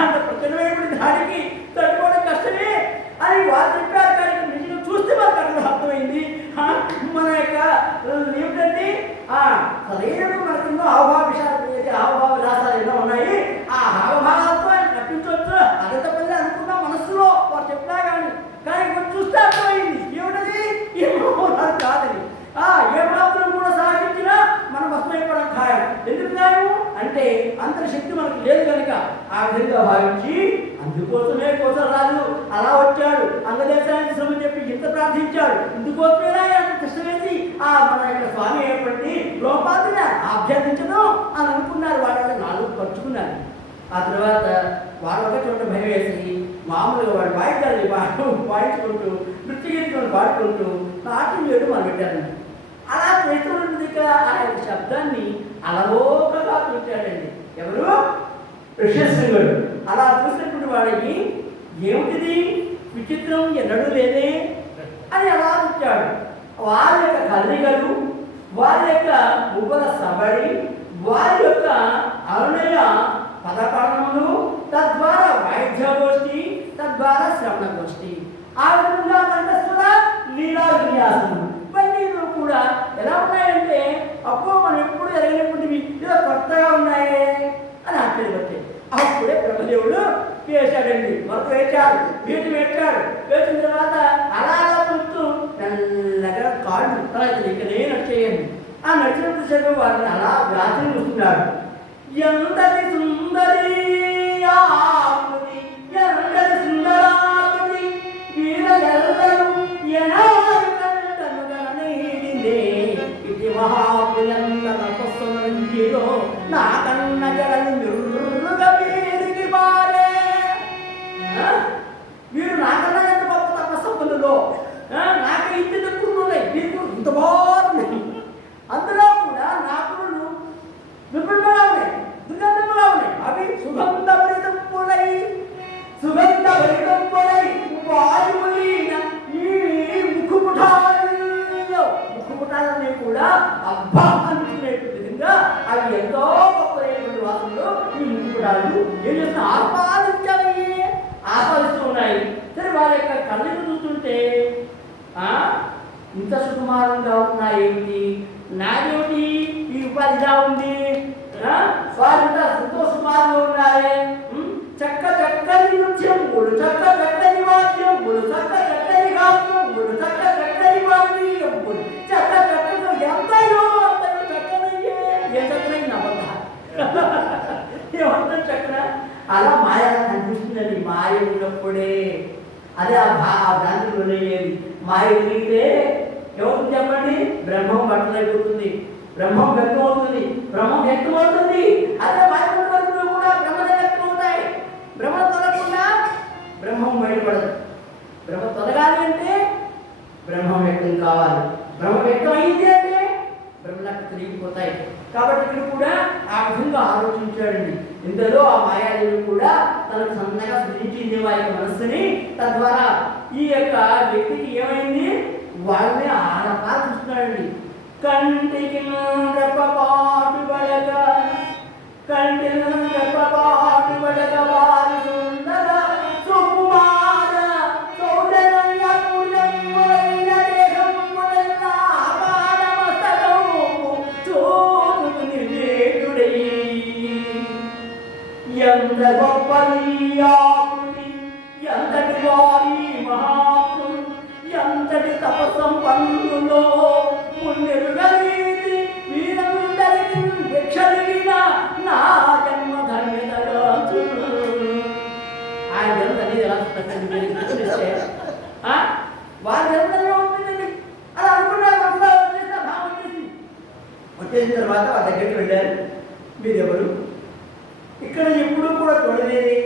అంత ప్రతివేపుడి దానికి తట్టుకోవడం కష్టమే అని వారు చెప్పారు. కానీ నిజంగా చూస్తే మాకు అక్కడ అర్థమైంది మన యొక్క ఏమిటంటే శరీరం మనకు హావభావ విషయాలు, హావభావ విలాసాలు ఎన్నో ఉన్నాయి. ఆ హావభావాలతో ఆయన నప్పించవచ్చు అదంత పల్లె అనుకున్నా మనస్సులో వారు చెప్పినా కానీ కొంచెం చూస్తే అర్థమైంది ఏమిటది ఏమో కాదని. ఏ మాత్రం కూడా సాగించినా మనం వస్తమైపోవడం ఖాయం. ఎందుకు ఖాయం అంటే అంతటి శక్తి మనకు లేదు కనుక ఆ విధంగా భావించి అందుకోసమే కోసరాజు అలా వచ్చాడు. అంగదేశానికి శ్రమ చెప్పి ఇంత ప్రార్థించాడు. ఇందుకోసమేనా అంత కృష్ణ వేసి మన యొక్క స్వామి ఏర్పడి లోపాతిని అభ్యర్థించడం అని అనుకున్నారు. వాళ్ళ నాలుగు ఖర్చుకున్నారు. ఆ తర్వాత వాళ్ళ ఒక చోట భయం వేసి మామూలుగా వాడు వాయిద్యాలు వాయించుకుంటూ నృత్యగీతులను పాడుకుంటూ నాట్యం చేయడం మొదలుపెట్టారు. అలా చేస్తున్నది ఆ యొక్క శబ్దాన్ని అలవోకగా చూశాడండి. ఎవరు? ఋష్యశృంగుడు. అలా చూసినటువంటి వాడికి ఏమిటిది విచిత్రం ఎన్నడూ లేదే అని అలా చూచాడు. వారి యొక్క కదలికలు, వారి యొక్క ముగ్గుల సబడి, వారి యొక్క అరుణయ పదపడములు, తద్వారా వాయిద్య గోష్ఠి, తద్వారా శ్రవణ గోష్ఠి, ఆ విధంగా కంఠస్థుల లీలా విన్యాసము ఇవన్నీ కూడా ఎలా ఉన్నాయంటే అప్పుడు మనం ఎప్పుడు ఎరగినటువంటివి ఏదో కొత్తగా ఉన్నాయే అని ఆశ్చర్యపడతాయి. అప్పుడే బ్రహ్మదేవుడు వేశాడండి. మొత్తం వేశాడు, వీటి వేశాడు. వేసిన తర్వాత అలా చూస్తూ నల్లగా కాళ్ళు ఇక్కడే నడిచేయండి. ఆ నడిచినప్పుడు సేపు వారిని అలా రాత్రి చూస్తున్నాడు. ఎంతటి సుందరి ఆకృతి, ఎంతటి సుందరాకృతి, వీర ఎల్లరూ ఇది మహాపుయంత తపస్సులో నా కన్న జలుగా వీరికి బాలే. వీరు నాకన్నా ఎంత గొప్ప తపస్సులో నాకు ఇంటి తక్కువ ఉన్నాయి, వీరికి ఇంత బాగున్నాయి. అందులో కూడా నా పురులు విపులంగా ఉన్నాయి, దుర్గంధంగా ఉన్నాయి. అవి సుగంధభరితంపులై వాయువులీన ఈ ముక్కుపుటాలన్నీ కూడా అబ్బా అనుకునేటువంటి విధంగా అవి ఎంతో గొప్పైనటువంటి వాసనలు ఈ ముక్కుపుటాలు ఏం చేస్తున్నా ఆస్వాదిస్తూ ఉన్నాయి. సరే వారి యొక్క కళ్ళను చూస్తుంటే ఇంత సుకుమారంగా ఉన్నాయి ఏమిటి, నాదేమిటి ఈ ఉపాధిగా ఉంది, వారింత సంతోషమారంగా ఉన్నారే. చక్కని నృత్యములు, చక్కని వాద్యములు, చక్కని గాత్రములు, చక్కని వాద్యములు, చక్కగా ఎంతయో చక్కనయ్యే ఏ చక్కనైన అబద్ధ ఏమంతా చక్కన అలా మాయ కనిపిస్తుందండి. మాయ ఉన్నప్పుడే అదే ఆ భ్రాంతిలో లేదు. మాయ ఉనిగితే ఏమవుతుంది చెప్పండి? బ్రహ్మం బట్టలైపోతుంది, బ్రహ్మం వ్యక్తమవుతుంది, బ్రహ్మం వ్యక్తమవుతుంది. అదే మాయ కూడా బ్రహ్మనే వ్యక్తమవుతాయి. బ్రహ్మ తొలగకుండా పోతాయి. కాబట్టి ఇక్కడ కూడా ఆ విధంగా ఆలోచించాడండి. ఇందులో ఆ మాయాదేవి కూడా తనకు సన్నగా సృజించింది వారి మనస్సుని. తద్వారా ఈ యొక్క వ్యక్తికి ఏమైంది, వాళ్ళని ఆడపాలు చూస్తున్నాడండి. కంటికి రెప్పపాటు పడక, కంటికి రెప్పపాటు పడక వారి సుందర సుకుమార సౌందర్య పూజములైన దేహములెల్ల ఆపాదమస్తకము చూపుతు నిర్వేదుడై. ఎంత గొప్పది ఆకృతి, ఎంతటి వారి మహాత్ములు, ఎంతటి తపస్సంపన్నులో మున్నెరుగరీతి వీరందరికీ భిక్షలిగిన నా జన్మ ధన్యతగా. ఆయన జన్మ అనేది ఎలా వారి జన్మలో ఉంటుందండి. అలా అనుకున్నా వచ్చేసిన భావం వచ్చేసిన తర్వాత వాళ్ళ దగ్గరికి వెళ్ళారు. మీరెవరు? ఇక్కడ ఎప్పుడూ కూడా చూడలేదు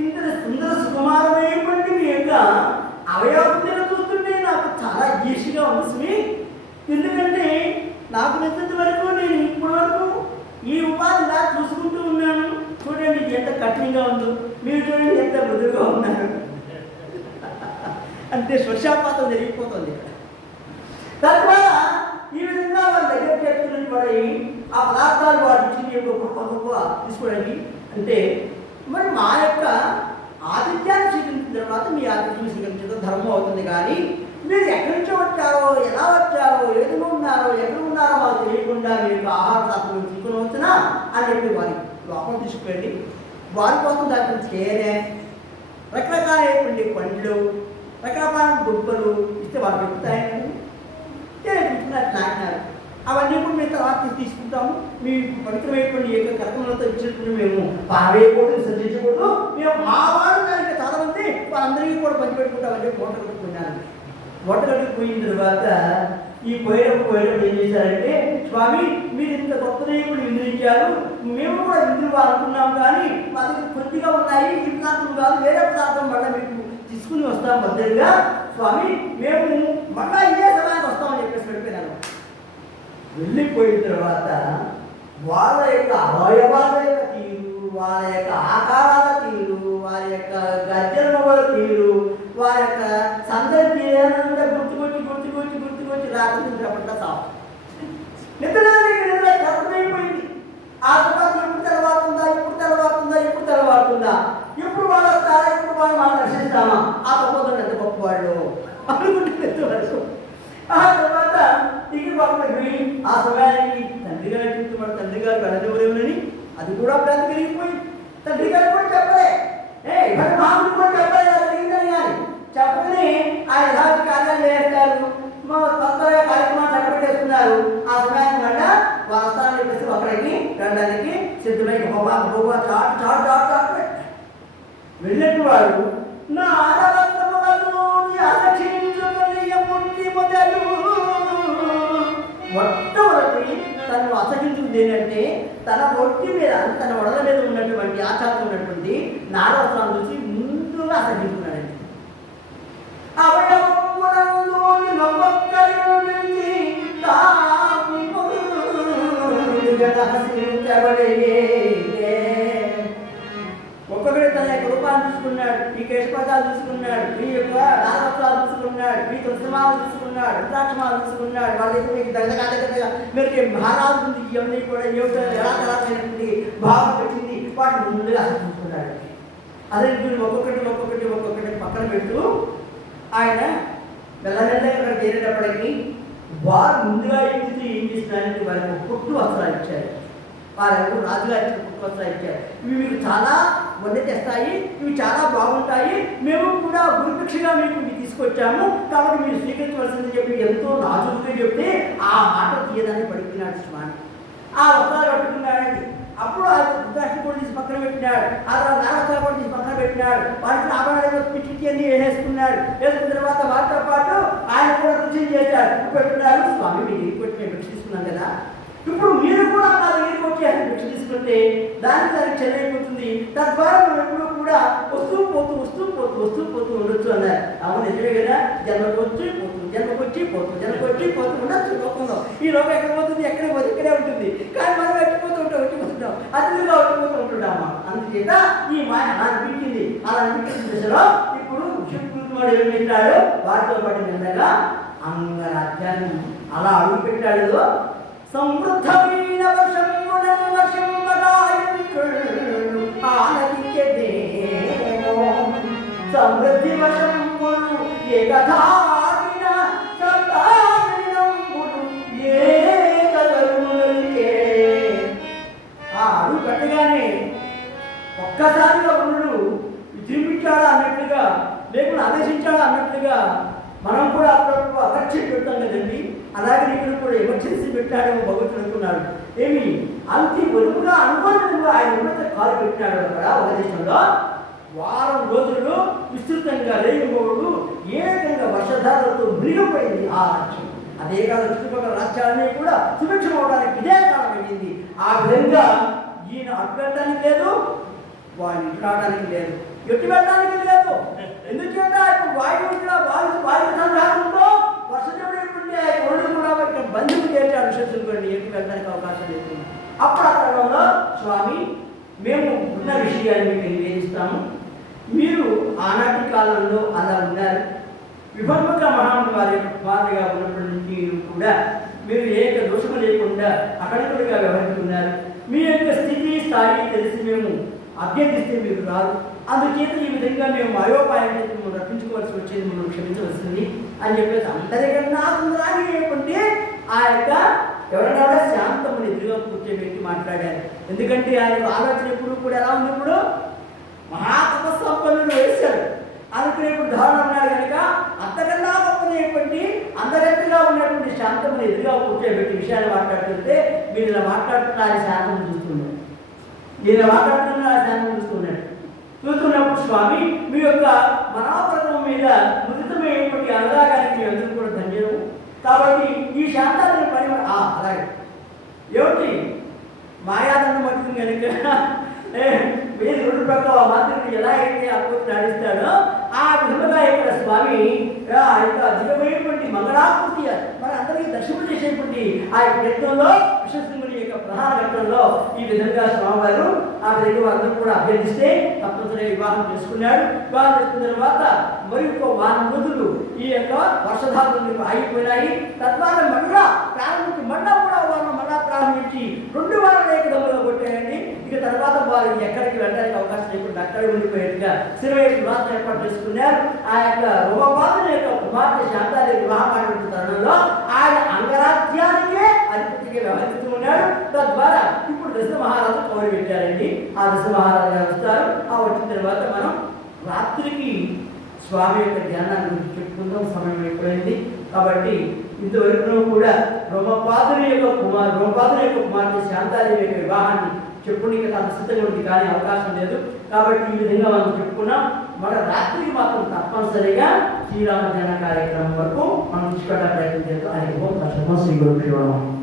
ఇంత సుందర సుకుమారమైనటువంటి మీ యొక్క అవయవను చూస్తుంటే నాకు చాలా ఈర్ష్యగా ఉంది స్వామి. ఎందుకంటే నాకు నచ్చినంత వరకు నేను ఇప్పటి వరకు ఈ ఉపాధిలా చూసుకుంటూ ఉన్నాను. చూడండి ఎంత కఠినంగా ఉందో, మీరు చూడండి ఎంత మృదువుగా ఉన్నారు. అంటే స్వశాపాతం జరిగిపోతుంది ఇక్కడ. తద్వారా ఈ విధంగా వాళ్ళ దగ్గర చేసుకుని పడి ఆ పదార్థాలు వాడు ఇచ్చింది గొప్ప గొప్ప తీసుకోవడానికి. అంటే మరి మా యొక్క ఆతిథ్యాన్ని స్వీకరించిన తర్వాత మీ ఆతిథ్యం స్వీకరించడం ధర్మం అవుతుంది. కానీ మీరు ఎక్కడి నుంచి వచ్చారో, ఎలా వచ్చారో, ఏదిగా ఉన్నారో, ఎక్కడ ఉన్నారో మాకు తెలియకుండా మీ యొక్క ఆహార శాస్త్రం తీసుకుని అని చెప్పి వారి లోపం తీసుకువెళ్ళి వారి కోసం దాన్ని చేయనే రకరకాలైనటువంటి పండ్లు, రకరకాల దుబ్బలు ఇస్తే వాళ్ళు చెప్తాయని నాటినారు. అవన్నీ కూడా మేము తర్వాత తీసుకుంటాము. మీ పవిత్రమైనటువంటి యొక్క కర్మలతో ఇచ్చినప్పుడు మేము పారేయకూడదు, విసర్జించకూడదు. మేము మా వాడు దానికి చాలా మంది వాళ్ళందరికీ కూడా పంచిపెట్టుకుంటామని చెప్పి మూట కట్టుకున్నాను. మూట కట్టుకుపోయిన తర్వాత ఈ పోయేటప్పుడు ఏం చేశారంటే, స్వామి మీరు ఇంత గొప్ప దేవుడు విందులించారు, మేము కూడా విందులు అనుకున్నాం, కానీ మా దగ్గర కొద్దిగా ఉన్నాయి, ఈ పదార్థం కాదు వేరే పదార్థం మళ్ళీ మీకు తీసుకుని వస్తాం బద్దలుగా స్వామి, మేము మళ్ళీ ఇదే సమయానికి వస్తామని చెప్పేసి వెళ్ళిపోయినాను. వెళ్ళిపోయిన తర్వాత వాళ్ళ యొక్క అవయవాల యొక్క తీరు, వాళ్ళ యొక్క ఆకారాల తీరు, వారి యొక్క గర్జన మొగల తీరు, వారి యొక్క సందడి తీరంతా గుర్తుకొచ్చి రాత్రి నిద్రపడ్డ సాగు నిద్ర కష్టమైపోయింది. ఆ తర్వాత ఎప్పుడు తెల్లవారుతుందా, ఎప్పుడు వాళ్ళు వస్తారా, ఎప్పుడు వాళ్ళు దర్శిస్తామా, ఆ తప్పకుండా ఎంత గొప్పవాళ్ళు అనుకుంటే వరకు. ఆ తర్వాత టికెట్ పక్కన ఆ సమయానికి తండ్రి గారు చెప్తున్నాడు, తండ్రి గారు వెళ్ళదేవులేమని అది కూడా ప్రాంతం కలిగిపోయింది. తండ్రి గారు కూడా చెప్పలే, మామూలు కూడా చెప్పలే జరిగిందని. కానీ చెప్పని ఆయన యథార్థ కార్యాలు చేస్తారు, తొందరగా కార్యక్రమాలు చక్కబెట్టేస్తున్నారు. ఆ సమయానికి మళ్ళా వాళ్ళ స్థానం చెప్పేసి ఒకరికి వెళ్ళడానికి సిద్ధమై చాటు వెళ్ళినట్టు వాడు నా మొట్టమొదటి తను అసహించుకుంది ఏంటంటే తన ఒంటి మీద, తన వడల మీద ఉన్నటువంటి ఆచారం ఉన్నటువంటి నారవస్త్రాన్ని చూసి ముందుగా అసహించుకున్నాడండి. ఒక్కొక్కటి తన యొక్క రూపాన్ని చూసుకున్నాడు, ఈ కేశపదాలు చూసుకున్నాడు, ఈ యొక్క నారవస్త్రాలు చూసుకున్నాడు, ఈ తులసిమాలు చూసుకున్నాడు, రుద్రాక్షమాలు చూసుకున్నాడు. వాళ్ళ దగ్గర మీకు దగ్గరగా మీరు మహారాజు ఉంది, ఇవన్నీ కూడా ఏమిటో ఎలా తరాలైనటువంటి భావం పెట్టింది వాటిని ముందుగా అసలు చూసుకున్నాడు. అదే ఒక్కొక్కటి పక్కన పెడుతూ ఆయన మెల్లమెల్లగా ఇక్కడ చేరేటప్పటికీ వారు ముందుగా ఏం చేసినారంటే వారికి పుట్టు వస్త్రాలు ఇచ్చారు. వారు రాజుగారి పుట్టు వస్త్రాలు ఇచ్చారు. ఇవి మీకు చాలా వంద తెస్తాయి, ఇవి చాలా బాగుంటాయి, మేము కూడా గురుభిక్షగా మీకు తీసుకొచ్చాము, కాబట్టి మీరు స్వీకరించవలసిందని చెప్పి ఎంతో నాజుగా చెప్తే ఆ మాట తీయదాన్ని పడిపోయినాడు స్వామి. ఆ వస్త్రాలు కట్టుకున్నాడండి. అప్పుడు ఆ రుద్రాక్ష కూడా తీసి పక్కన పెట్టినాడు, ఆ తర్వాత నారవస్త్రాలు కూడా తీసి పక్కన పెట్టినాడు. వారికి ఆభరణాలు పిచ్చి అన్ని వేసుకున్నాడు. వేసుకున్న తర్వాత వారితో పాటు ఆయన కూడా రుచి చేశాడు. పెట్టుకున్నారు. స్వామి మీ దగ్గరికి వచ్చి మేము భిక్ష తీసుకున్నాం కదా, ఇప్పుడు మీరు కూడా మా దగ్గరికి వచ్చి భిక్ష తీసుకుంటే దానికి చెల్లైపోతుంది. తద్వారా మనం ఎప్పుడూ కూడా వస్తూ పోతూ ఉండొచ్చు అన్నారు. అవును నిజమే కదా, జన్మకొచ్చి పోతూ ఉండొచ్చు లోకంలో. ఈ లోకం ఎక్కడ పోతుంది, ఎక్కడ పోతే ఇక్కడే ఉంటుంది. కానీ మనం వచ్చిపోతుంటాం అతిథిగా వచ్చిపోతూ ఉంటున్నామా. అందుచేత ఈ మాయ అలా అనిపించిన దశలో ఇప్పుడు శివకుమారుడు ఏం పెట్టాడు, వారితో పాటు నిన్నగా అంగరాజ్యాన్ని అలా అడుగు పెట్టాడు. సమృద్ధమైన సమృద్ధి వశంబులు ఏకధారిన ఆ అడుగు పెట్టగానే ఒక్కసారిగా గురుడు విజృంభించాడా అన్నట్లుగా, లేకుండా ఆదేశించాడా అన్నట్లుగా మనం కూడా అప్పుడప్పుడు అమర్చి పెడతాం కదండి. అలాగే ఇక్కడ కూడా ఎమర్జెన్సీ పెట్టాడేమో భగవంతుడు అనుకున్నాడు. ఏమి అంతి ఒలుపుగా అనుకోవడంలో ఆయన ఉన్నత కాలు పెట్టినాడు. అక్కడ ఒక దేశంలో వారం రోజులు విస్తృతంగా రేగిపోవడు ఏకంగా వర్షధారలతో మునిగిపోయింది ఆ రాజ్యం. అదే కాదు చుట్టుపక్కల రాజ్యాలన్నీ కూడా సుభిక్షం అవడానికి ఇదే కారణమైంది. ఆ విధంగా ఈయన అటు వెళ్ళడానికి లేదు, వాళ్ళు ఇటు రావడానికి లేదు, ఎటు వెళ్ళడానికి లేదు. ఎందుకంటే ఇప్పుడు వాయు సంగ్రహంలో వర్షదేవుడు ఎప్పుడుంటే కొరడు కూడా ఇక్కడ బంధువు చేర్చాడు శత్రువుని, ఎటు వెళ్ళడానికి అవకాశం లేదు. అప్పుడు ఆ క్రమంలో స్వామి మేము ఉన్న విషయాన్ని మీకు నివేదిస్తాము. మీరు ఆనాటి కాలంలో అలా ఉన్నారు. విభర్మక మహాముని వారి యొక్క కుమారుడిగా ఉన్నప్పటి నుంచి కూడా మీరు ఏక దోషము లేకుండా అకడకుడిగా వ్యవహరిస్తున్నారు. మీ యొక్క స్థితి స్థాయి తెలిసి మేము అభ్యర్థిస్తే మీరు రాదు. అందుచేత ఈ విధంగా మేము అయోపాయం మిమ్మల్ని రప్పించుకోవాల్సి వచ్చేది, మిమ్మల్ని క్షమించవలసింది అని చెప్పేసి అందరికన్నా సుందరాన్ని ఆ యొక్క ఎవరైనా కూడా శాంతముని ఎదురుగా కూర్చోబెట్టి మాట్లాడారు. ఎందుకంటే ఆయన ఆలోచన ఎప్పుడు కూడా ఎలా ఉంది, ఇప్పుడు మహాతపస్సంపన్నుడు వేశాడు అనుకునే ఇప్పుడు ధారణ ఉన్నాడు కనుక అంతకన్నా గొప్పనేటువంటి అందగట్టుగా ఉన్నటువంటి శాంతముని ఎదురుగా కూర్చోబెట్టి విషయాలు మాట్లాడుతుంటే మీరు ఇలా మాట్లాడుతున్న శాంతం చూస్తున్నాడు, నేను ఇలా మాట్లాడుతున్న శాంతం చూస్తున్నప్పుడు స్వామి మీ యొక్క మనాప్రథమం మీద ముదితమైనటువంటి అనురాగానికి మీ అందరూ కూడా ధన్యము. కాబట్టి ఈ శాంతాన్ని పని అలాగే ఏమిటి మాయాదండం పడుతుంది కనుక మీరు రెండు ప్రక్కల మాత్రం ఎలా అయితే అప్పుడు నడుస్తాడో ఆ విధంగా ఇక్కడ స్వామి అధికమైనటువంటి మంగళాకృతి మన అందరికీ దర్శనం చేసేటువంటి ఆ ప్రయత్నంలో విశ్వసింగుని యొక్క ప్రధాన ఘట్టంలో ఈ విధంగా స్వామివారు ఆ విధంగా అందరూ కూడా అభ్యర్థిస్తే తప్పనిసరిగా వివాహం చేసుకున్నాడు. వివాహం చేసుకున్న తర్వాత మరి ఒక వారం రోజులు ఈ యొక్క వర్షధాతులు ఆగిపోయినాయి. తద్వారా మళ్ళా ప్రారంభించి మళ్ళా కూడా వారం మళ్ళా ప్రారంభించి 2 వారాలు ఏకదంలో కొట్టాయండి. ఇక తర్వాత వారు ఎక్కడికి వెళ్ళడానికి అవకాశం లేకుండా అక్కడే ఉండిపోయేట్టుగా శిరవేసి వివాహం ఏర్పాటు చేసుకున్నారు. ఆ యొక్క రోమపాదుని యొక్క కుమార్తె శాంతాదేవి వివాహం ఆడిన తరుణంలో ఆయన అంగరాజ్యానికే అధిపతిగా వ్యవహరిస్తూ ఉన్నాడు. తద్వారా ఇప్పుడు దశ మహారాజు కౌలు పెట్టారండి. ఆ దశ మహారాజు గారు వస్తారు. ఆ వచ్చిన తర్వాత మనం రాత్రికి స్వామి యొక్క ధ్యానాన్ని గురించి చెప్పుకుందాం. సమయం అయిపోయింది కాబట్టి ఇంతవరకు కూడా రోమపాదుని యొక్క కుమార్తె శాంతాదేవి యొక్క వివాహాన్ని చెప్పుకోవడానికి అంత సిద్ధంగా ఉంది, కానీ అవకాశం లేదు. కాబట్టి ఈ విధంగా మనం చెప్పుకున్నాం. మన రాత్రికి మాత్రం తప్పనిసరిగా శ్రీరామ ధ్యాన కార్యక్రమం వరకు మనం తీసుకోవడానికి ప్రయత్నం చేద్దాం. ఆయన శ్రీ గురు